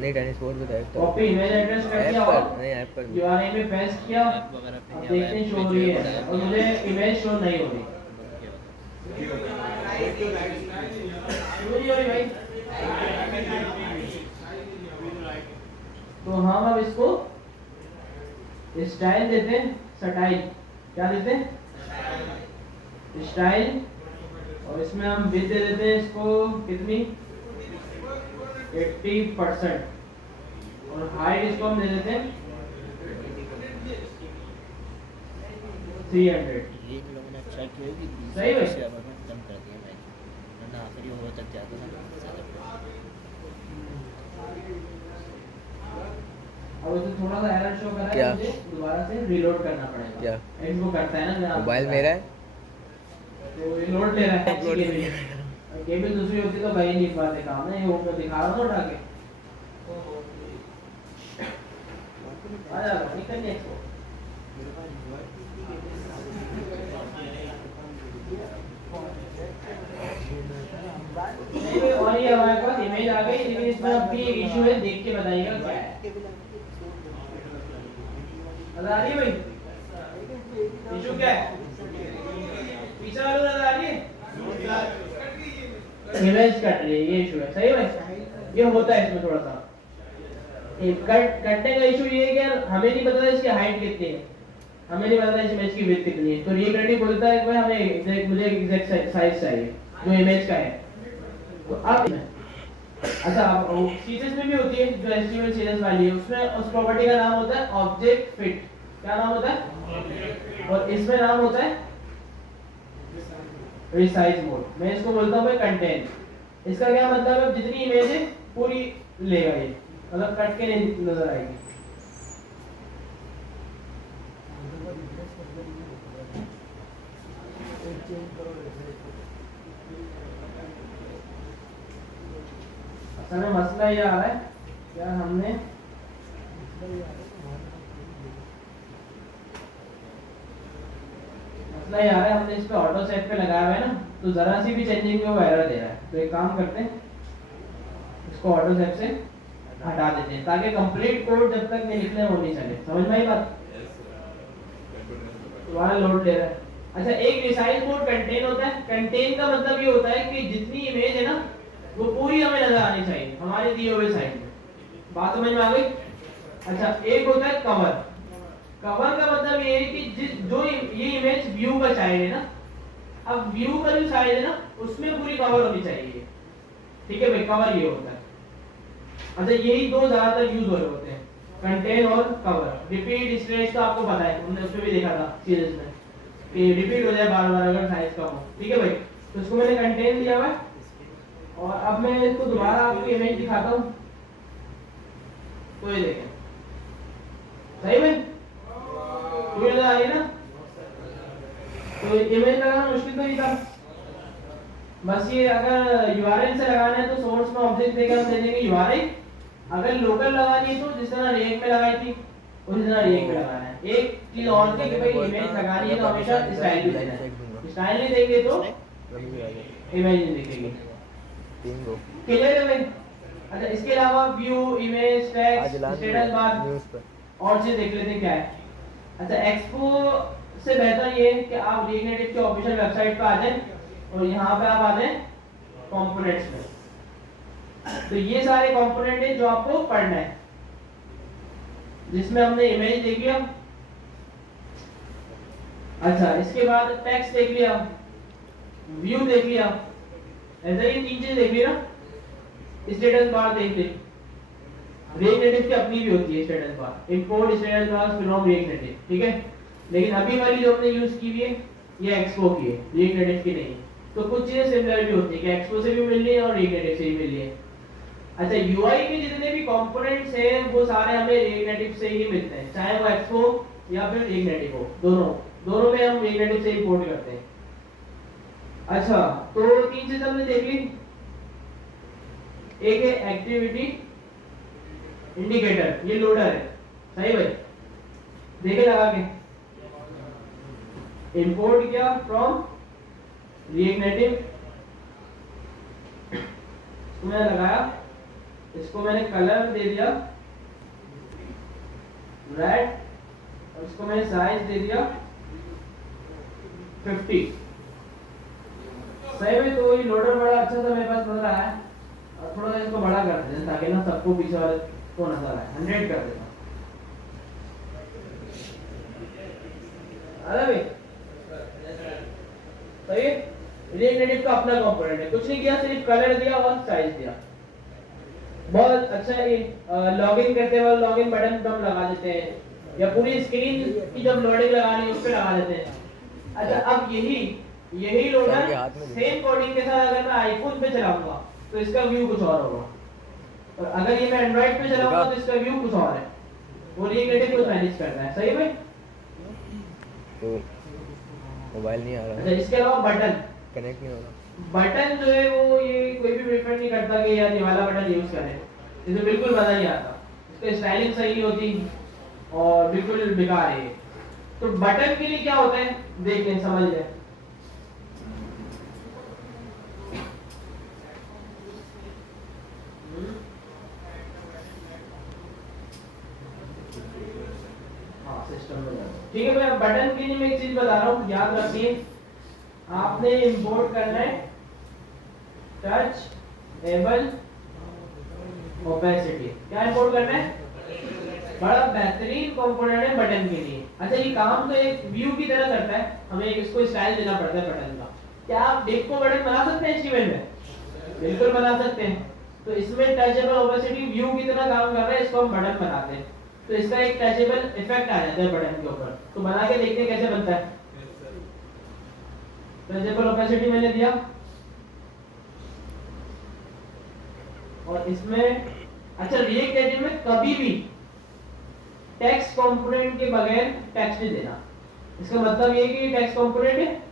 नहीं टेनिस बोर्ड पे डायरेक्ट कॉपी इमेज एड्रेस कर दिया और नहीं ऐप पर यूआरएल में पेस्ट किया, ऐप वगैरह पे अब देखते हैं शो हो रही है और मुझे इमेज शो नहीं हो रही। भाई तो हम अब इसको स्टाइल देते हैं, स्टाइल क्या देते हैं, स्टाइल, और इसमें हम विड्थ दे देते हैं इसको कितनी 80%, और हाइट इसको हम दे देते हैं 300। ये लोगों ने अच्छा किया कि सही है। कम कर दिया मैच, वरना आखिरी ओवर तक जाता था अब उसे थोड़ा सा एरर शो कर रहा है, क्या? मुझे दोबारा से रीलोड करना पड़ेगा। क्या? वो करता है ना, मोबाइल मेरा है तो रीलोड ले रहा है, अपलोड केबल दूसरी होती तो भाई नहीं पाते काम है, ये ऊपर दिखा रहा हूं उठा के आ जा निकल नहीं इसको। और ये हमारे पास इमेज आ गई, लेकिन इसमें अब भी एक इशू है, देख के बताइएगा क्या है। नजर आ रही है भाई, इशू क्या है, पीछे वालों नजर आ रही है, इमेज कट रही है, ये इशू है। सही भाई, ये होता है इसमें थोड़ा सा कटने का इशू ये है कि हमें नहीं पता इसकी हाइट कितनी है, हमें नहीं पता इस इमेज की विड्थ कितनी है, तो रिक्रिएटिव बोलता है कि हमें एग्जैक्ट, मुझे एग्जैक्ट साइज चाहिए जो इमेज का है। तो अब अच्छा, अब सीएसएस में भी होती है जो एचटीएमएल सीएसएस वाली है, उसमें उस प्रॉपर्टी का नाम होता है ऑब्जेक्ट फिट। क्या नाम होता है? और इसमें नाम होता है रिसाइज मोड। मैं इसको बोलता हूँ भाई कंटेंट। इसका क्या मतलब है, जितनी इमेज है पूरी लेगा ये, मतलब कट के नहीं नजर आएगी। असल में मसला ये आ रहा है, क्या हमने मसला ये आ रहा है, हमने इस पे ऑटो सेट पे लगाया हुआ है ना, तो जरा सी भी चेंजिंग में वो एरर दे रहा है। तो एक काम करते हैं, इसको ऑटो सेट से हटा देते हैं ताकि कंप्लीट कोड जब तक नहीं लिखने वो नहीं चले। समझ में आई बात? दोबारा लोड ले रहा है। अच्छा, एक रिसाइज मोड कंटेन होता है। कंटेन का मतलब ये होता है कि जितनी इमेज है ना वो पूरी हमें नजर आनी चाहिए हमारे दिए हुए साइज में। बात समझ में आ गई? अच्छा, एक होता है कवर। कवर का मतलब ये है कि जो ये इमेज व्यू का साइड है ना, अब व्यू का जो साइड है ना उसमें पूरी कवर होनी चाहिए। ठीक है भाई, कवर ये होता है। अच्छा, यही दो ज्यादातर यूज हो रहे होते हैं, कंटेन और कवर। रिपीट स्ट्रेच तो आपको पता है, हमने उसमें भी देखा था सीरीज में कि रिपीट हो जाए बार बार अगर साइज कम हो। ठीक है भाई, तो इसको मैंने कंटेन दिया हुआ है और अब मैं इसको दोबारा आपको इमेज दिखाता हूँ। तो ये देखें, सही में पूरी नजर आ रही है ना। तो इमेज लगाना मुश्किल तो नहीं था, बस ये अगर यूआरएल से लगाना है तो सोर्स में ऑब्जेक्ट देकर हम दे देंगे यूआरएल। अगर लोकल लगानी है तो जिस तरह रिएक्ट में लगाई थी उसी तरह रिएक्ट में लगाना है। एक चीज और थी कि भाई इमेज लगानी है तो हमेशा स्टाइल भी देना है, स्टाइल नहीं देंगे तो इमेज नहीं दिखेगी। क्लियर है भाई? अच्छा, इसके अलावा व्यू, इमेज, टेक्स्ट, स्टेटस बार और चीज देख लेते हैं क्या है। अच्छा, एक्सपो से बेहतर ये है कि आप रिएक्ट के ऑफिशियल वेबसाइट पे आ जाएं और यहाँ पे आप आ जाएं कंपोनेंट्स में। तो ये सारे कंपोनेंट हैं जो आपको पढ़ना है, जिसमें हमने इमेज देख लिया। अच्छा, इसके बाद टेक्स्ट देख लिया, व्यू देख लिया, ऐसे ही तीन चीज देख ली ना, स्टेटस बार देख ली। रिएक्ट नेटिव की अपनी भी होती है status bar, import status class from react native, ठीक है। लेकिन अभी वाली जो हमने यूज की हुई है ये एक्सपो की है, रिएक्ट नेटिव की नहीं। तो कुछ चीजें सिमिलरिटी होती है कि एक्सपो से भी मिल रही है और रिएक्ट नेटिव से भी मिल रही है। अच्छा, यूआई के जितने भी कंपोनेंट्स हैं वो सारे हमें रिएक्ट नेटिव से ही मिलते हैं, चाहे वो एक्सपो या फिर रिएक्ट नेटिव हो, दोनों में हम रिएक्ट नेटिव से इंपोर्ट करते हैं। अच्छा, तो तीन चीजें हमने देख ली। एक है एक्टिविटी इंडिकेटर, ये लोडर है, सही भाई, देखे लगा के इंपोर्ट किया फ्रॉम रिएक्ट नेटिव, मैंने लगाया, इसको मैंने कलर दे दिया रेड और इसको मैंने साइज दे दिया 50, सही में। तो ये लोडर बड़ा अच्छा सा मेरे पास बन रहा है, और थोड़ा इसको बड़ा कर देते हैं ताकि ना सबको पीछे वाले को नजर आए, 100 कर देता हूं। अरे भाई तो ये रिएक्ट नेटिव का अपना कंपोनेंट है, कुछ नहीं किया, सिर्फ कलर दिया और साइज दिया। बहुत अच्छा है। ये लॉगिन करते वक्त लॉगिन बटन हम लगा देते हैं, या पूरी स्क्रीन की जब लोडिंग लगानी है उस पे लगा देते हैं। अच्छा, अब यही लोडर सेम कोडिंग के साथ अगर मैं आईफोन पे चलाऊंगा तो इसका व्यू कुछ और होगा, और अगर ये मैं एंड्रॉइड पे चलाऊंगा तो इसका व्यू कुछ और है। वो रिएक्ट नेटिव खुद मैनेज करता है, सही है। तो मोबाइल नहीं आ रहा। अच्छा, इसके अलावा बटन कनेक्ट नहीं हो रहा। बटन जो है वो ये कोई भी प्रेफर नहीं करता कि यार ये वाला बटन यूज करें, इसे बिल्कुल मजा नहीं आता, इसकी स्टाइलिंग सही नहीं होती और बिल्कुल बेकार है। तो बटन के लिए क्या होता है देख लें, समझ लें। हाँ, सिस्टम में ठीक है। मैं बटन के लिए मैं एक चीज बता रहा हूँ, याद रखिए, आपने इंपोर्ट करना है टच एबल ओपेसिटी। क्या इंपोर्ट करना है? बड़ा बेहतरीन कंपोनेंट है बटन के लिए। अच्छा, ये काम तो एक व्यू की तरह करता है, हमें इसको स्टाइल देना पड़ता है बटन का। क्या आप डिप को बटन बना सकते हैं HTML में? बिल्कुल बना सकते हैं। तो इसमें टचेबल ओपेसिटी व्यू की तरह काम कर रहा है, इसको हम बटन बनाते हैं, तो इसका एक टचेबल इफेक्ट आ जाता है बटन के ऊपर। तो बना के देखते हैं कैसे बनता है। टचेबल ओपेसिटी मैंने दिया, और इसमें अच्छा, रिएक्ट नेटिव में कभी भी टेक्स्ट कंपोनेंट के बगैर टेक्स्ट नहीं देना। इसका मतलब ये कि टेक्स्ट कंपोनेंट है,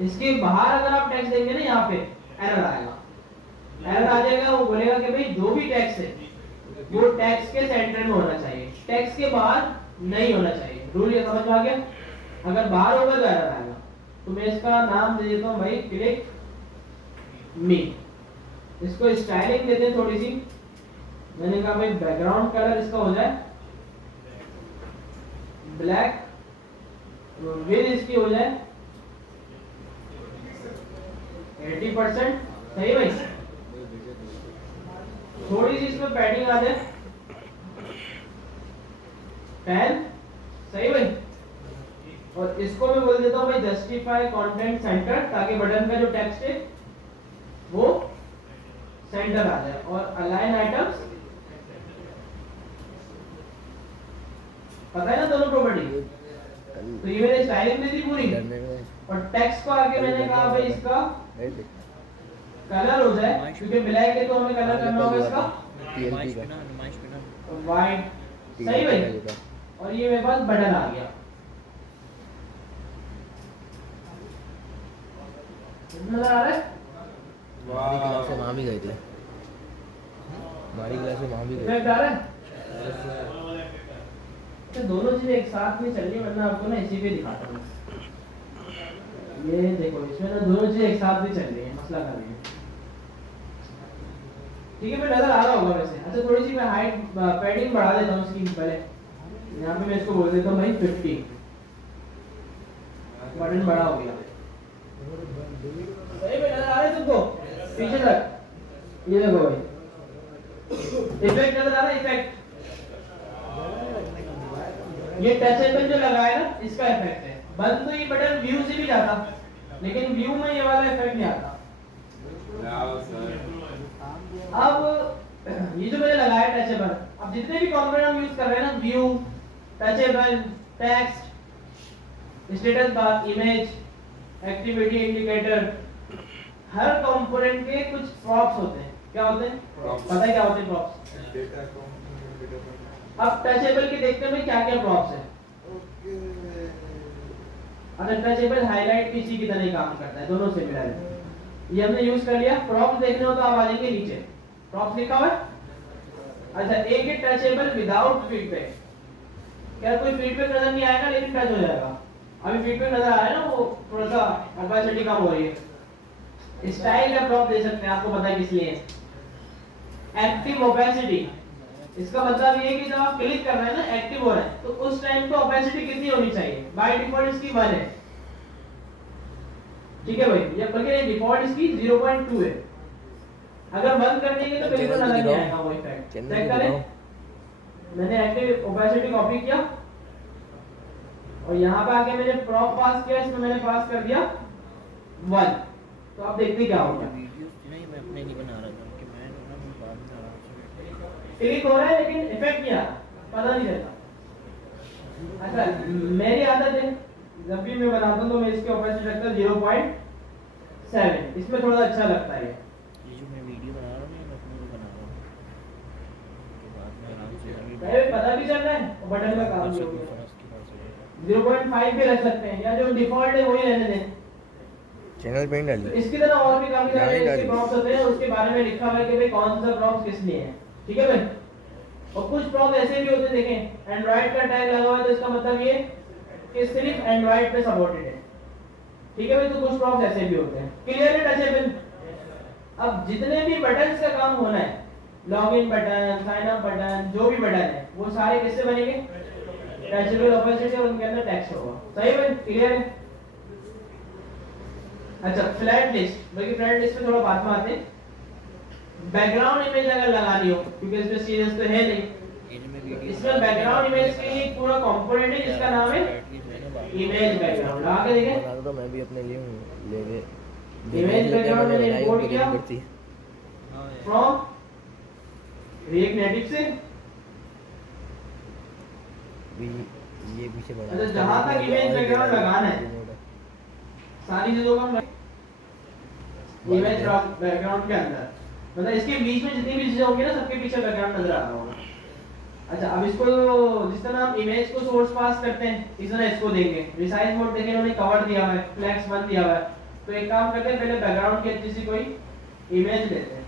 इसके बाहर अगर आप टेक्स्ट देंगे ना, यहाँ पे एरर आएगा, एरर आ जाएगा। वो बोलेगा कि भाई जो भी टेक्स्ट है वो टेक्स्ट के सेंटर में होना चाहिए, टेक्स्ट के बाहर नहीं होना चाहिए। रूल ये समझ में आ गया? अगर बाहर होगा तो एरर आएगा। तो मैं इसका नाम दे देता हूँ भाई क्लिक मी। इसको स्टाइलिंग देते हैं थोड़ी सी। मैंने कहा भाई बैकग्राउंड कलर इसका हो जाए ब्लैक, विड्थ इसकी हो जाए 80%, सही भाई। थोड़ी सी इसमें पैडिंग आ जाए 10, सही भाई। और इसको मैं बोल देता हूँ भाई जस्टिफाई कंटेंट सेंटर, ताकि बटन का जो टेक्स्ट है वो सेंटर आ जाए। और अलाइन आइटम्स, पता है ना दोनों प्रॉपर्टी। तो ये मैंने स्टाइलिंग दी थी पूरी, और टेक्स्ट को आगे मैंने कहा भाई इसका कलर हो जाए, क्योंकि ब्लैक है तो हमें कलर करना होगा इसका व्हाइट, सही भाई। और ये मेरे पास बटन आ गया। नजर आ रहा है? हमारी क्लास से वहाँ भी गए थे, हमारी क्लास से वहाँ भी गए इफेक्ट आ रहा है? तो दोनों चीजें एक साथ में चल रही है, वरना आपको ना इसी पे दिखाता हूँ। ये देखो, इसमें ना दोनों चीजें एक साथ में चल रही है, मसला कर रही है। ठीक है, मैं नजर आ रहा होगा वैसे। अच्छा, थोड़ी सी मैं हाइट पैडिंग बढ़ा देता हूँ इसकी पहले। यहाँ पे मैं इसको बोल देता हूँ भाई 50, बटन बड़ा हो गया। सही में नजर आ रहा है तुमको? पीछे तक ये देखो भाई, इफेक्ट नजर आ रहा है? इफेक्ट ये टचेबल जो लगा है ना, इसका इफेक्ट है। बंद तो ये बटन व्यू से भी जाता, लेकिन व्यू में ये वाला इफेक्ट नहीं आता। अब ये जो मैंने लगाया टचेबल, अब जितने भी कंपोनेंट हम यूज कर रहे हैं ना, view, touchable, text, status bar, image, activity indicator, हर कंपोनेंट के कुछ प्रॉप्स होते हैं। क्या होते हैं? पता है क्या होते हैं प्रॉप्स? अब टचेबल के देखते हैं क्या क्या प्रॉप्स है। अगर टचेबल हाईलाइट पीसी की तरह ही काम करता है, दोनों से मिला है। ये हमने यूज कर लिया। प्रॉप्स देखने हो तो आप आ जाएंगे नीचे, प्रॉप्स लिखा हुआ है। अच्छा, एक है टचेबल विदाउट फीडबैक। क्या कोई फीडबैक नजर नहीं आएगा लेकिन टच हो जाएगा। अभी फीडबैक नजर आ रहा है ना, वो थोड़ा सा ऑपेसिटी कम हो रही है। स्टाइल का प्रॉप दे सकते हैं, आपको पता है किस लिए। एक्टिव ओपेसिटी, इसका मतलब ये है कि जब आप क्लिक कर रहे हैं ना, एक्टिव हो रहा है, तो उस टाइम पे ओपेसिटी कितनी होनी चाहिए? बाय डिफॉल्ट इसकी 1 है। ठीक है भाई, ये बल्कि डिफॉल्ट इसकी 0.2 है। अगर बंद कर देंगे तो बिल्कुल अलग नहीं आएगा वो इफेक्ट। चेक करें, मैंने एक्टिव ओपेसिटी कॉपी किया और यहाँ पे आके मैंने प्रॉप पास किया, इसमें मैंने पास कर दिया 1। तो आप देखते क्या होगा। वीडियो नहीं, मैं अपने लिए बना रहा था कि मैं बाद में आराम से क्लिक हो रहा है लेकिन इफेक्ट नहीं आ रहा, पता नहीं चलता। अच्छा, मेरी आदत है जब भी मैं बनाता हूँ तो मैं इसके ओपेसिटी रखता हूँ 0.7। इसमें थोड़ा अच्छा लगता है। ये जो मैं वीडियो बना रहा हूँ मैं अपने लिए बना रहा हूँ कि बाद में आराम से पहले पता भी चल रहा है और बटन का काम भी हो गया। 0.5 भी रख सकते हैं या जो डिफॉल्ट है वही रहने दें। चैनल पे डाल दो। इसकी तरह और भी काफी सारे इसके प्रॉप्स होते हैं, उसके बारे में लिखा हुआ है कि भाई कौन सा प्रॉप्स किस लिए है। ठीक है भाई। और कुछ प्रॉप्स ऐसे भी होते हैं, देखें एंड्रॉइड का टैग लगा हुआ है तो इसका मतलब ये कि सिर्फ एंड्रॉइड पे सपोर्टेड है। ठीक है भाई, तो कुछ प्रॉप्स ऐसे भी होते हैं। क्लियर है टचेबल? अब जितने भी बटन्स का काम होना है, login button, sign up button, जो भी बटन है वो सारे किससे बनेंगे? टचेबल ओपेसिटी और उनके अंदर टेक्स्ट होगा। सही भाई, क्लियर है? अच्छा, फ्लैट लिस्ट, बल्कि फ्लैट लिस्ट पे थोड़ा बात में आते हैं। बैकग्राउंड इमेज अगर लगानी हो, क्योंकि इसमें सीरियस तो है नहीं, इसमें बैकग्राउंड इमेज के लिए पूरा कंपोनेंट है जिसका नाम है इमेज बैकग्राउंड। लगा के देखें, बता दो, मैं भी अपने लिए लेके इमेज बैकग्राउंड मैंने इंपोर्ट किया पड़ती है फ्रॉम रिएक्ट नेटिव से। ये पीछे बढ़ा। अच्छा, जहां तक इमेज बैकग्राउंड लगाना है सारी चीजों को हम इमेज बैकग्राउंड के अंदर, मतलब इसके बीच में जितनी भी चीजें होंगी ना, सबके पीछे बैकग्राउंड नजर आ रहा होगा। अच्छा, अब इसको जिस तरह हम इमेज को सोर्स पास करते हैं इस तरह इसको देंगे। रिसाइज मोड देखें, इन्होंने कवर दिया हुआ है, फ्लैक्स 1 दिया हुआ है। तो एक काम करते हैं, पहले बैकग्राउंड की अच्छी सी कोई इमेज लेते हैं।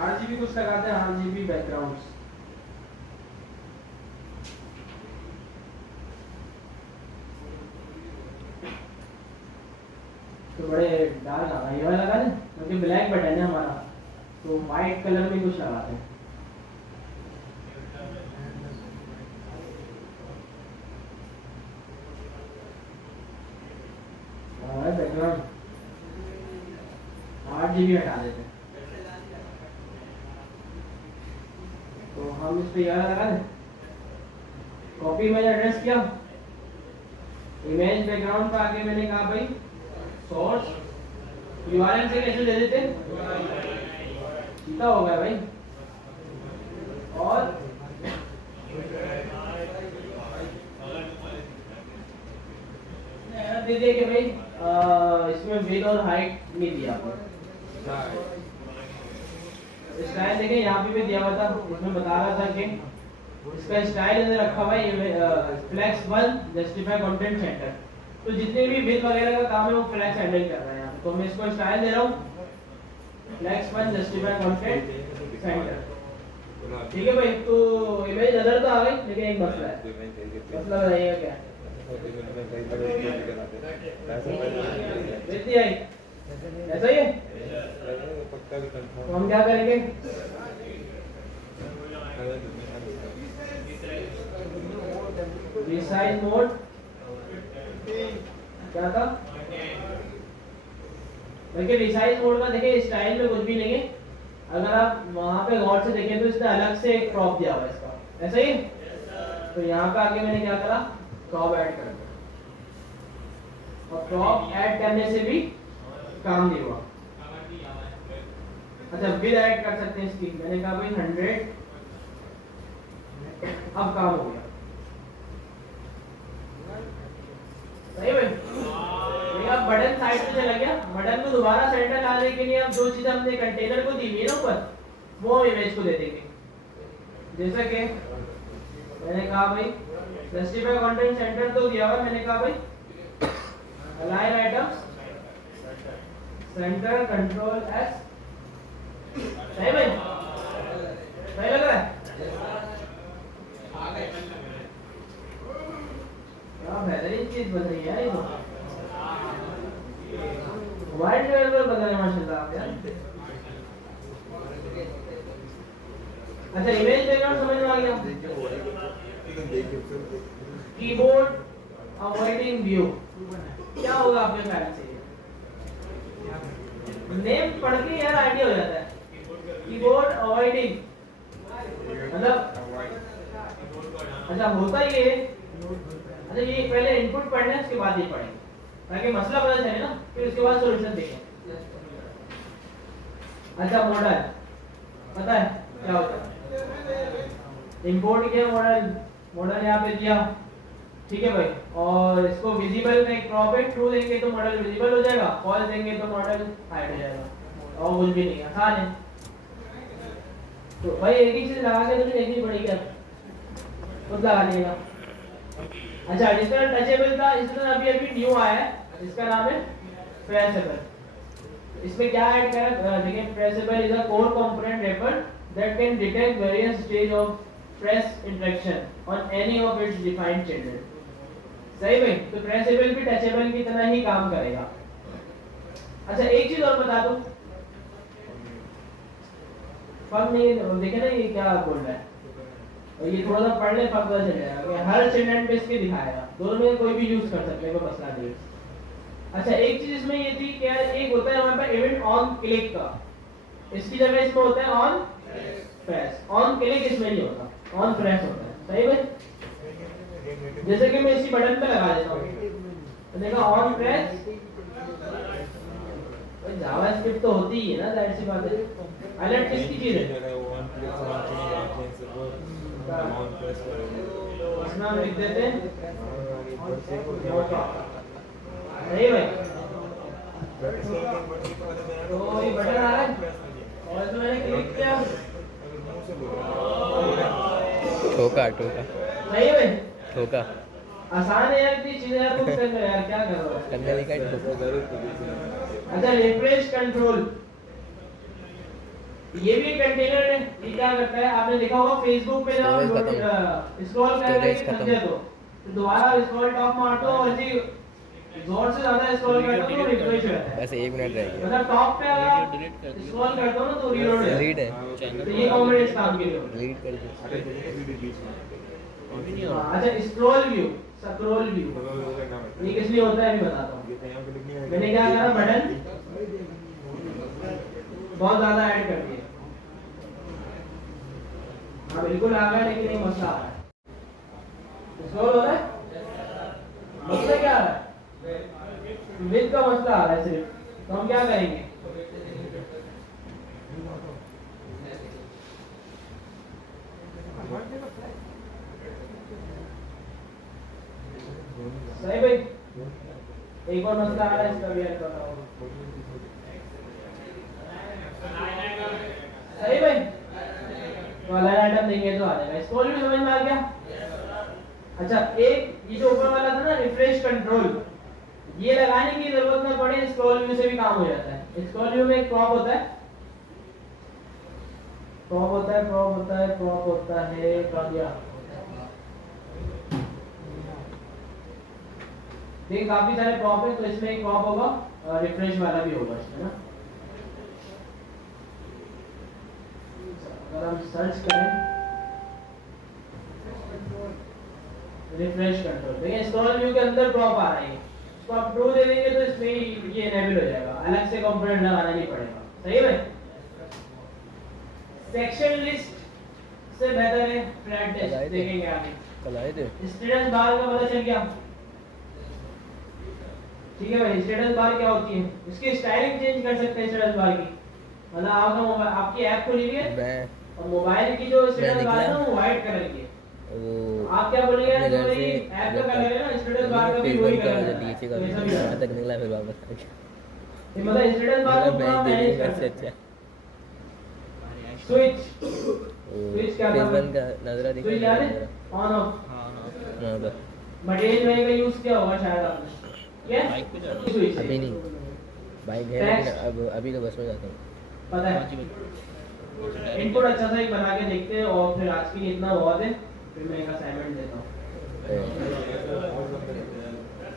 आरजीबी कुछ लगाते हैं, आरजीबी बैकग्राउंड्स। तो बड़े डार्क आ रहा है, ये वाला लगा दें क्योंकि ब्लैक बटन है हमारा, तो वाइट कलर में कुछ लगाते हैं। और बैकग्राउंड 8 GB हटा देते हैं। तो हम इस पे यह लगा दें, कॉपी मैंने एड्रेस किया, इमेज बैकग्राउंड पे आके मैंने कहा भाई सोर्स यूआरएल से कैसे दे देते, सीधा हो गया भाई। और दे दिया कि भाई इसमें विड्थ और हाइट नहीं दिया आपने। स्टाइल देखें, यहाँ पे भी दिया हुआ था, इसमें बता रहा था कि इसका स्टाइल अंदर रखा हुआ है फ्लैक्स 1 जस्टिफाई कंटेंट सेंटर। तो जितने भी विड्थ वगैरह का काम है वो फ्लैक्स हैंडल कर रहा है यहाँ। तो मैं इसको स्टाइल दे रहा हूँ फ्लैक्स 1 जस्टिफाई कंटेंट सेंटर। ठीक है भाई, तो इमेज नजर तो आ गई, लेकिन एक मसला है। मसला बताइएगा क्या है? ऐसा ही है। तो हम क्या करेंगे, रिसाइज मोड क्या था, देखिए रिसाइज मोड में देखिए स्टाइल में कुछ भी नहीं है। अगर आप वहां पे गौर से देखें तो इसने अलग से एक क्रॉप दिया हुआ है इसका, ऐसा ही। तो यहाँ पे आके मैंने क्या करा, क्रॉप ऐड कर दिया, और क्रॉप ऐड करने से भी काम नहीं हुआ। अच्छा विद ऐड कर सकते हैं इसकी, मैंने कहा भाई 100, अब काम हो गया। सही भाई, अब बटन साइड पे चला गया, बटन को दोबारा सेंटर लाने के लिए अब जो चीज हमने कंटेनर को दी हुई है ना ऊपर, वो हम इमेज को दे देंगे। जैसा कि मैंने कहा भाई जस्टिफाई कंटेंट सेंटर तो दिया हुआ, मैंने कहा भाई align items centre control S. सही भाई, सही लग रहा है? क्या बेहतरीन चीज बन रही है ये तो, वाइड लेवल पर बन रहा है माशाल्लाह आप यार। अच्छा इमेज बैकग्राउंड समझ में आ गया। कीबोर्ड अवॉइडिंग व्यू क्या होगा आपके ख्याल से? नेम पढ़ के यार आइडिया हो जाता है। कीबोर्ड अवॉइडिंग मतलब अच्छा होता ये, अच्छा ये पहले इनपुट पढ़ना है उसके बाद ये पढ़ेंगे ताकि मसला पता चले ना, फिर उसके बाद सॉल्यूशन देखें। अच्छा मॉडल पता है क्या होता है? इंपोर्ट किया मॉडल, मॉडल यहाँ पे दिया, ठीक है भाई, और इसको विजिबल में क्रॉप इट, ट्रू देंगे तो मॉडल विजिबल हो जाएगा, फॉल्स देंगे तो मॉडल हाइड हो जाएगा, और कुछ भी नहीं, आसान है। तो भाई एक ही चीज लगा के तो देखनी पड़ेगी, खुद लगा लेगा। अच्छा जिसका टचेबल था, इसमें अभी अभी न्यू आया है, इसका नाम है प्रेसेबल। इसमें क्या ऐड करा, देखिए pressable is a core component wrapper that can detect various stage of press interaction on any of its defined children। सही भाई, तो प्रेसेबल भी टचेबल की तरह ही काम करेगा। अच्छा एक चीज और बता दूं, फर्क नहीं देखे ना ये क्या बोल रहा है, और ये थोड़ा सा पढ़ ले पता चल जाएगा कि हर चिल्ड्रन पे इसके दिखाएगा, दोनों में कोई भी यूज कर सकते हैं, कोई मसला नहीं। अच्छा एक चीज इसमें ये थी कि यार एक होता है हमारे पास इवेंट ऑन क्लिक का, इसकी जगह इसमें होता है ऑन प्रेस। ऑन क्लिक इसमें नहीं होता, ऑन प्रेस होता है। सही भाई, जैसे कि मैं इसी बटन पे लगा देता हूँ तो देखा ऑन प्रेस, जावास्क्रिप्ट तो होती ही है ना, जाहिर सी बात है। अलर्ट किसकी चीज है? इसमें लिख देते हैं सही भाई, तो ये बटन आ रहा है और इसमें मैंने क्लिक किया, ठोका ठोका, सही भाई, ठोका आसान है यार, इतनी चीजें यार तुम कर लो यार, क्या कर रहे हो? कंगली का ठोका। अच्छा रिफ्रेश कंट्रोल, ये भी कंटेनर है, ये क्या करता है, आपने देखा होगा फेसबुक पे जब स्क्रॉल कर रहे हैं थक जाए तो दोबारा स्क्रॉल टॉप मारते हो और जी जोर से ज्यादा स्क्रॉल करते हो तो रिफ्रेश हो जाता है। बस 1 मिनट रह गया, मतलब टॉप पे अगर स्क्रॉल करते हो ना तो रीलोड हो जाता डिलीट है, है, तो ये कॉमेडी इस काम के लिए होता डिलीट कर दे। है। अच्छा स्क्रॉल व्यू, स्क्रॉल व्यू ये किस लिए होता है मैं बताता हूँ। मैंने क्या करा, बटन बहुत ज्यादा ऐड कर दिया, हाँ बिल्कुल आ गया, लेकिन एक मसला आ रहा है। स्क्रॉल हो रहा है, मसला क्या आ रहा है? विड्थ का मसला आ रहा है सिर्फ, तो हम क्या करेंगे, सही भाई, एक और मसला आ रहा है, इसका भी ऐड करता हूँ। सही भाई, तो अलग आइटम देंगे तो आ जाएगा। स्क्रॉल भी समझ में आ गया। अच्छा एक ये जो ऊपर वाला था ना रिफ्रेश कंट्रोल, ये लगाने की जरूरत ना पड़े, स्क्रॉल व्यू से भी काम हो जाता है। स्क्रॉल व्यू में एक क्रॉप होता है, क्रॉप होता है, क्रॉप होता है, क्रॉप होता है, क्रॉप या देखिए काफी सारे क्रॉप है, तो इसमें एक क्रॉप होगा, रिफ्रेश वाला भी होगा इसमें ना। अगर हम सर्च करें रिफ्रेश कंट्रोल, देखिए स्क्रॉल व्यू के अंदर क्रॉप आ रही है, इसको आप ट्रू दे देंगे तो इसमें ये इनेबल हो जाएगा, अलग से कंपोनेंट लगाना नहीं पड़ेगा। सही है। सेक्शन लिस्ट से बेहतर है फ्लैट टेस्ट, देखेंगे आगे। कल आए थे स्टेटस बार का पता चल गया, ठीक है भाई। स्टेटस बार क्या होती है, इसकी स्टाइलिंग चेंज कर सकते हैं स्टेटस बार की। मतलब आपका मोबाइल, आपकी ऐप खुली हुई है मैं और मोबाइल की जो स्टेटस बार है ना निकला। वो व्हाइट कलर की है। वो आप क्या बोलिए अपने घर जो से ये ऐप का कलर है ना स्टेटस बार का भी फेस वही बंद का कलर जो है, नीचे का तो ऐसा भी वहाँ है। तक निकला, फिर वापस आ गया। ये मतलब स्टेटस बार को मतलब पूरा मैच देने मैनेज में कर से सकते हैं। अच्छा स्विच वो स्विच क्या फेस था? बंद का नजरा दिखा स्विच याद है? नजरा ऑन ऑफ। हाँ हाँ वहाँ पर मटेरियल में का यूज किया होगा शायद आपने। यस बाइक पे जा रहा हूँ। स्विच अभी नहीं, बाइक है लेकिन अब अभी तो बस में जाता हूँ। पता है। पाँच ही बजे इनपुट अच्छा सा ही बना के देखते हैं और फिर आज के लिए इतना बहुत है, फिर मैं एक असाइनमेंट देता हूँ।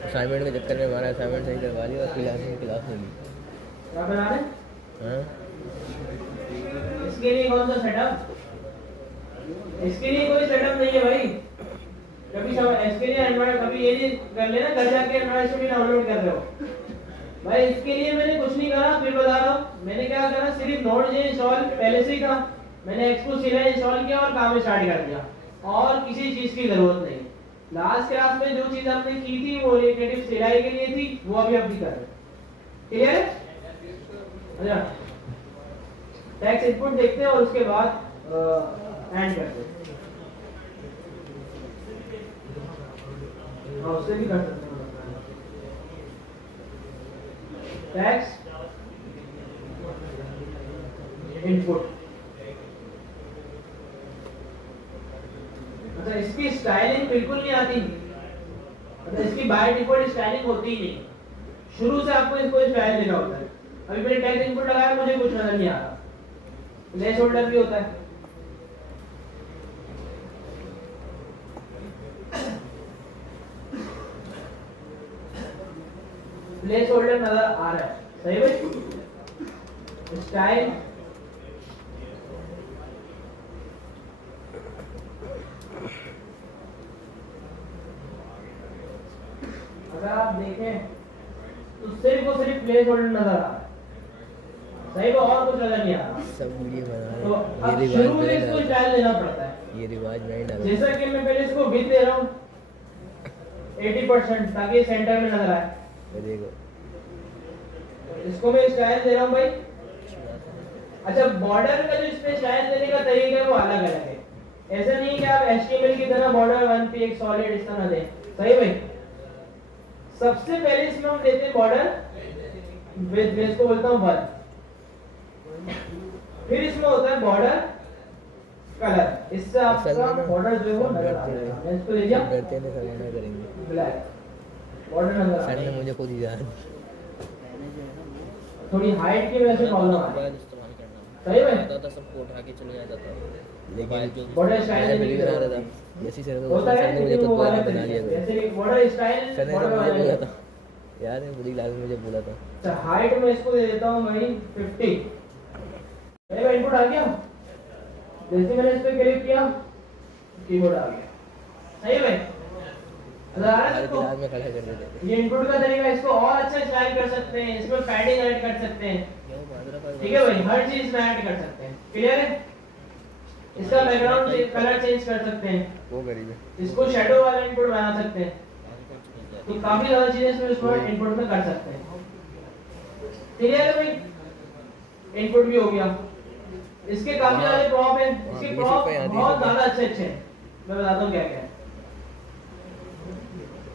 असाइनमेंट के चक्कर में हमारा असाइनमेंट सही करवा लिया और क्लास में ली। क्या बना रहे? हाँ इसके लिए कौन सा सेटअप? इसके लिए कोई सेटअप नहीं है भाई। कभी सब इसके लिए एंड्रॉइड कभी ये नहीं कर लेना घर जाके एंड्रॉइड स्टूडियो डाउनलोड कर रहे हो भाई। इसके लिए मैंने कुछ नहीं करा, फिर बता रहा हूँ मैंने क्या करा, सिर्फ नोड.जे इंस्टॉल पहले से ही था, मैंने एक्सपो सीधा इंस्टॉल किया और काम स्टार्ट कर दिया और किसी चीज की जरूरत नहीं। लास्ट क्लास में जो चीज हमने की थी वो नेटिव सिलाई के लिए थी, वो अभी कर रहे हैं। क्लियर है? अच्छा टेक्स्ट इनपुट देखते हैं और उसके बाद एंड करते हैं। हाँ उससे भी कर सकते हैं टेक्स्ट इनपुट। अच्छा इसकी स्टाइलिंग बिल्कुल नहीं आती, मतलब इसकी बाय डिफॉल्ट स्टाइलिंग होती ही नहीं, शुरू से आपको इसको स्टाइल देना होता है। अभी मैंने टेक्स्ट इनपुट लगाया, मुझे कुछ नजर नहीं आ रहा, प्लेस होल्डर भी होता है। प्लेस होल्डर नजर आ रहा है, सही भाई। स्टाइल अगर आप देखें तो सिर्फ और सिर्फ प्लेस होल्डर नजर आ रहा है, सही में और कुछ नजर नहीं आ रहा। सब वीडियो बना तो रहे अब हैं। शुरू में इसको स्टाइल देना पड़ता है। ये रिवाज नहीं डाला। जैसा कि मैं पहले इसको विड्थ दे रहा हूँ 80% ताकि सेंटर में नजर आए। ये देखो इसको मैं स्टाइल दे रहा हूँ भाई। अच्छा बॉर्डर का जो इसमें स्टाइल देने का तरीका है वो अलग अलग है, ऐसा नहीं कि आप HTML की तरह बॉर्डर 1 पे एक सॉलिड इस तरह दें, सही भाई। सबसे पहले इसमें हम देते हैं बॉर्डर विद, मैं इसको बोलता हूँ 1, फिर इसमें होता है बॉर्डर कलर, इससे आपका बॉर्डर जो है वो नजर आ जाएगा। मैं इसको ले लिया डरते नहीं, सब मना करेंगे। ब्लैक बॉर्डर नजर आ सर ने जाएगा। मुझे खुद ही याद पहले जो है ना थोड़ी हाइट की वजह से प्रॉब्लम आ रही है, मोबाइल इस्तेमाल करना सही है। आता था, सबको उठा के चले जाता था। लेकिन जो बॉर्डर मैं स्टाइल वीडियो बना रहा था, जैसी सर होता है, सर ने मुझे लेकिन खुद वो बोला वाला बना लिया था। जैसे कि बॉर्डर स्टाइल सर ने बॉर्डर मुझे बोला वाला था, याद है बुरी लाल मुझे बोला था। अच्छा हाइट में इसको दे देता हूँ भाई 50। मेरा इनपुट आ गया, जैसे मैंने इस पे क्लिक किया कीबोर्ड आ गया, सही है भाई। नजर आ रहा है हर सबको? क्लास में खड़ा कर देते ये इनपुट का तरीका, इसको और अच्छा स्टाइल कर सकते हैं, इसमें पैडिंग ऐड कर सकते हैं, क्यों बाजरा पर ठीक है भाई, हर चीज में ऐड कर सकते हैं। क्लियर है? इसका बैकग्राउंड कलर चेंज कर सकते हैं, वो गरीब है। इसको शैडो वाला इनपुट बना सकते हैं, तो काफी ज्यादा चीजें इसमें इनपुट में कर सकते हैं। क्लियर है भाई? इनपुट भी हो गया। इसके काफी सारे प्रॉप हैं, इसके 20 प्रॉप रुपए यहाँ 30 बहुत रुपए। ज्यादा अच्छे अच्छे हैं, मैं बताता हूँ क्या क्या है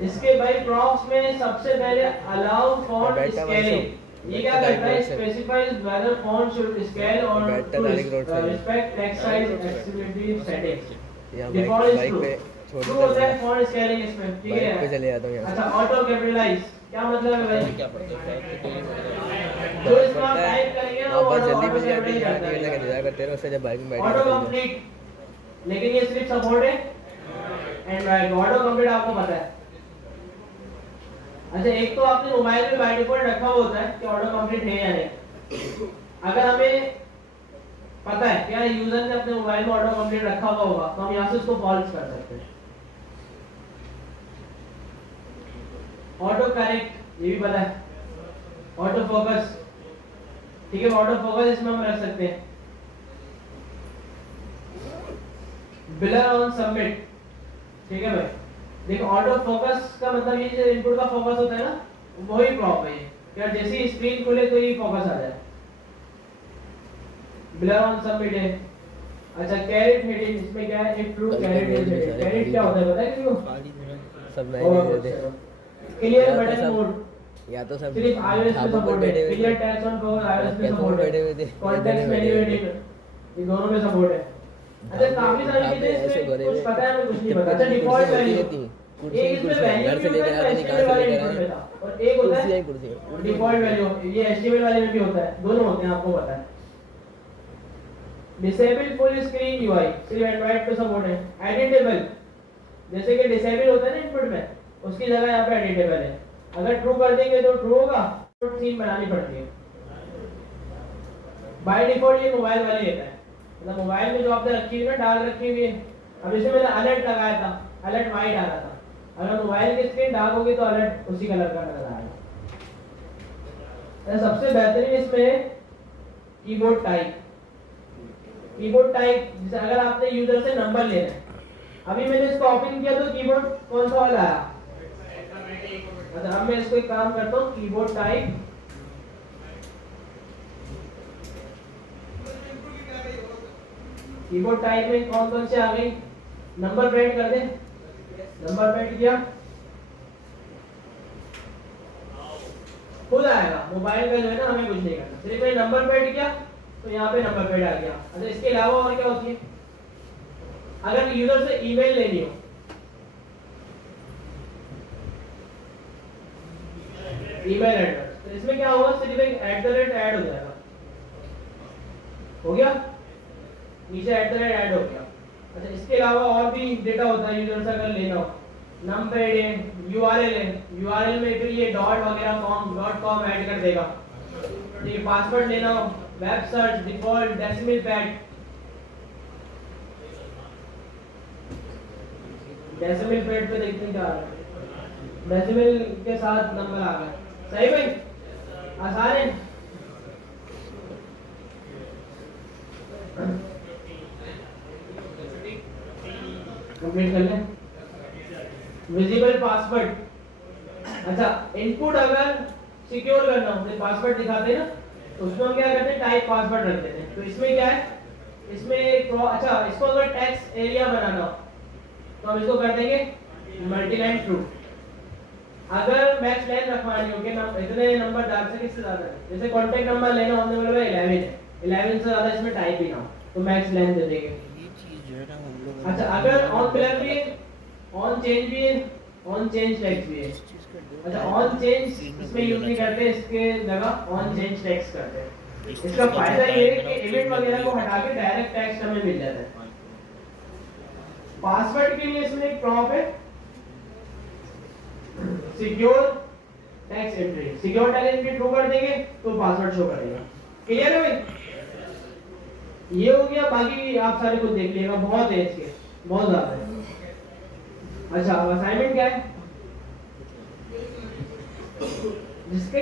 इसके भाई। प्रॉप्स में सबसे पहले अलाउ फॉन्ट बेटा स्केलिंग, ये क्या बेटा करता है, डायरेक्ट से। Specifies whether font should scale और बेटा टू डायरेक्ट रोड से। Respect text size accessibility settings. यहाँ डिफॉल्ट बाइक इज पे ट्रू, छोड़ ट्रू होता है देता फॉन्ट स्केलिंग इसमें, ठीक बाइक पे है। चले जाता हूँ यहाँ अच्छा ऑटो कैपिटलाइज क्या मतलब है भाई? क्या पढ़ते हैं तो ये पढ़ते जो इसमें आप टाइप करेंगे ना वो बस ऑटो जल्दी मिल जाती है, यहाँ कैपिटलाइज निकलने का इंतजार करते रहो, उससे जब बाइक में ऑटो बैठ कंप्लीट, लेकिन ये सिर्फ सपोर्ट है एंड्रॉइड। ऑटो कंप्लीट आपको पता है। अच्छा एक तो आपने मोबाइल में बाय डिफॉल्ट रखा हुआ होता है कि ऑटो कंप्लीट है या नहीं। अगर हमें पता है कि यार यूजर ने अपने मोबाइल में ऑटो कंप्लीट रखा हुआ होगा तो हम यहाँ से उसको फॉल्स कर सकते हैं। ऑटो करेक्ट ये भी पता है, ऑटो फोकस, ठीक है, ऑटो फोकस इसमें हम रख सकते हैं। ब्लर ऑन सबमिट, ठीक है भाई। देखो ऑटो फोकस का मतलब ये जो इनपुट का फोकस होता है ना वही प्रॉप है, क्या जैसे ही स्क्रीन खुले तो ये फोकस आ जाए। ब्लर ऑन सबमिट है। अच्छा कैरेट हेडिंग, इसमें क्या है, एक ट्रू कैरेट हेडिंग। कैरेट क्या होता है पता है किसी को? खाली मेरा सब नए दे दे। क्लियर या तो बटन सब- मोड या तो सब सिर्फ iOS में ढाबों पर सपोर्ट है। बैठे हुए क्लियर थे। टैक्स ऑन फॉर iOS में कैफे में सपोर्ट बैठे हुए है। थे। कॉन्टेक्स्ट बैठे मेन्यू हुए थे। एडिटर, ये दोनों में सपोर्ट है। अच्छा काफी सारी ढाबे चीजें ऐसे इसमें भरे कुछ हुए। पता है, हमें कुछ नहीं पता। कुर्सी अच्छा डिफॉल्ट होती वैल्यू, रहती, कुर्सी एक इसमें कुर्सी वैल्यू घर भी से होता लेकर है आते नहीं, कहाँ HTML से वाले लेकर इनपुट आए। में था, और एक होता कुर्सी है है कुर्सी डिफॉल्ट वैल्यू, ये HTML वाले में भी होता है, दोनों होते हैं, आपको पता है। डिसेबल फुल स्क्रीन यूआई सिर्फ एंड्रॉइड पे सपोर्ट है। एडिटेबल, जैसे कि डिसेबल होता है ना इनपुट में, उसकी जगह यहाँ पे एडिटेबल है। अगर ट्रू कर देंगे तो ट्रू होगा, तो सीन बनानी पड़ती है। बाय डिफॉल्ट ये मोबाइल वाले लेता है, मतलब मोबाइल में जो आपने रखी हुई ना, डाल रखी हुई है। अब इसमें मैंने अलर्ट लगाया था, अलर्ट वाइट आ रहा था। अगर मोबाइल की स्क्रीन डार्क होगी तो अलर्ट उसी कलर का नजर आएगा। सबसे बेहतरीन इसमें है कीबोर्ड टाइप। कीबोर्ड टाइप, जैसे अगर आपने यूजर से नंबर लेना है, अभी मैंने इसको ओपन किया तो कीबोर्ड कौन सा वाला आया? अच्छा अब मैं इसको एक काम करता हूँ, कीबोर्ड टाइप, कीबोर्ड टाइप में कौन कौन से आ गई? नंबर प्रिंट कर दे, नंबर प्रिंट किया, खुद आएगा। मोबाइल का जो है ना, हमें कुछ नहीं करना, सिर्फ मैंने नंबर प्रिंट किया तो यहाँ पे नंबर प्रिंट आ गया। अच्छा इसके अलावा और क्या होती है? अगर यूजर से ईमेल लेनी हो, ईमेल एड्रेस, तो इसमें क्या होगा, सिर्फ एक @ ऐड हो जाएगा, हो गया, नीचे @ ऐड हो गया। अच्छा इसके अलावा और भी डेटा होता है यूजर से अगर लेना हो, नमपैड है, यूआरएल है, यूआरएल में फिर ये डॉट वगैरह .com ऐड कर देगा। ठीक है, पासवर्ड लेना हो, web search, default, decimal pad, decimal pad पे देखते हैं क्या आ रहा है, डेसिमल के साथ नंबर आ गया। सही भाई, आसान है। कंप्लीट कर लें। विजिबल पासवर्ड, अच्छा इनपुट अगर सिक्योर करना हो, तो पासवर्ड दिखाते हैं ना, तो उसमें हम क्या करते हैं, टाइप पासवर्ड रख देते हैं। तो इसमें क्या है, इसमें अच्छा इसको अगर टेक्स्ट एरिया बनाना हो तो हम इसको कर देंगे मल्टीलाइन ट्रू। अगर मैक्स लेंथ रखवानी हो कि ना इतने नंबर डाल सके, इससे ज्यादा, जैसे कांटेक्ट नंबर लेना हमने बोला 11 है, 11 से ज्यादा इसमें टाइप ही ना हो, तो मैक्स लेंथ दे देंगे। ये चीज जो है ना हम लोग अच्छा अगर ऑन ब्लर भी है, ऑन चेंज भी है, ऑन चेंज टेक्स्ट भी है। इस चीज का जो अच्छा है ऑन चेंज स्क्रीन में इसमें कोई यूज नहीं होना करते, इसके जगह ऑन चेंज टेक्स्ट करते हैं। इस चीज इसका का जो फायदा है ये है ना, कि इवेंट वगैरह को हटा के डायरेक्ट टेक्स्ट हमें मिल जाता है। पासवर्ड के लिए इसमें एक प्रॉम्प्ट है, secure text entry. Secure text entry true कर देंगे तो पासवर्ड शो करेगा। क्लियर है भाई? ये हो गया, बाकी आप सारे खुद देख लीजिएगा, बहुत है इसके, बहुत ज्यादा है। अच्छा अब असाइनमेंट क्या है, जिसके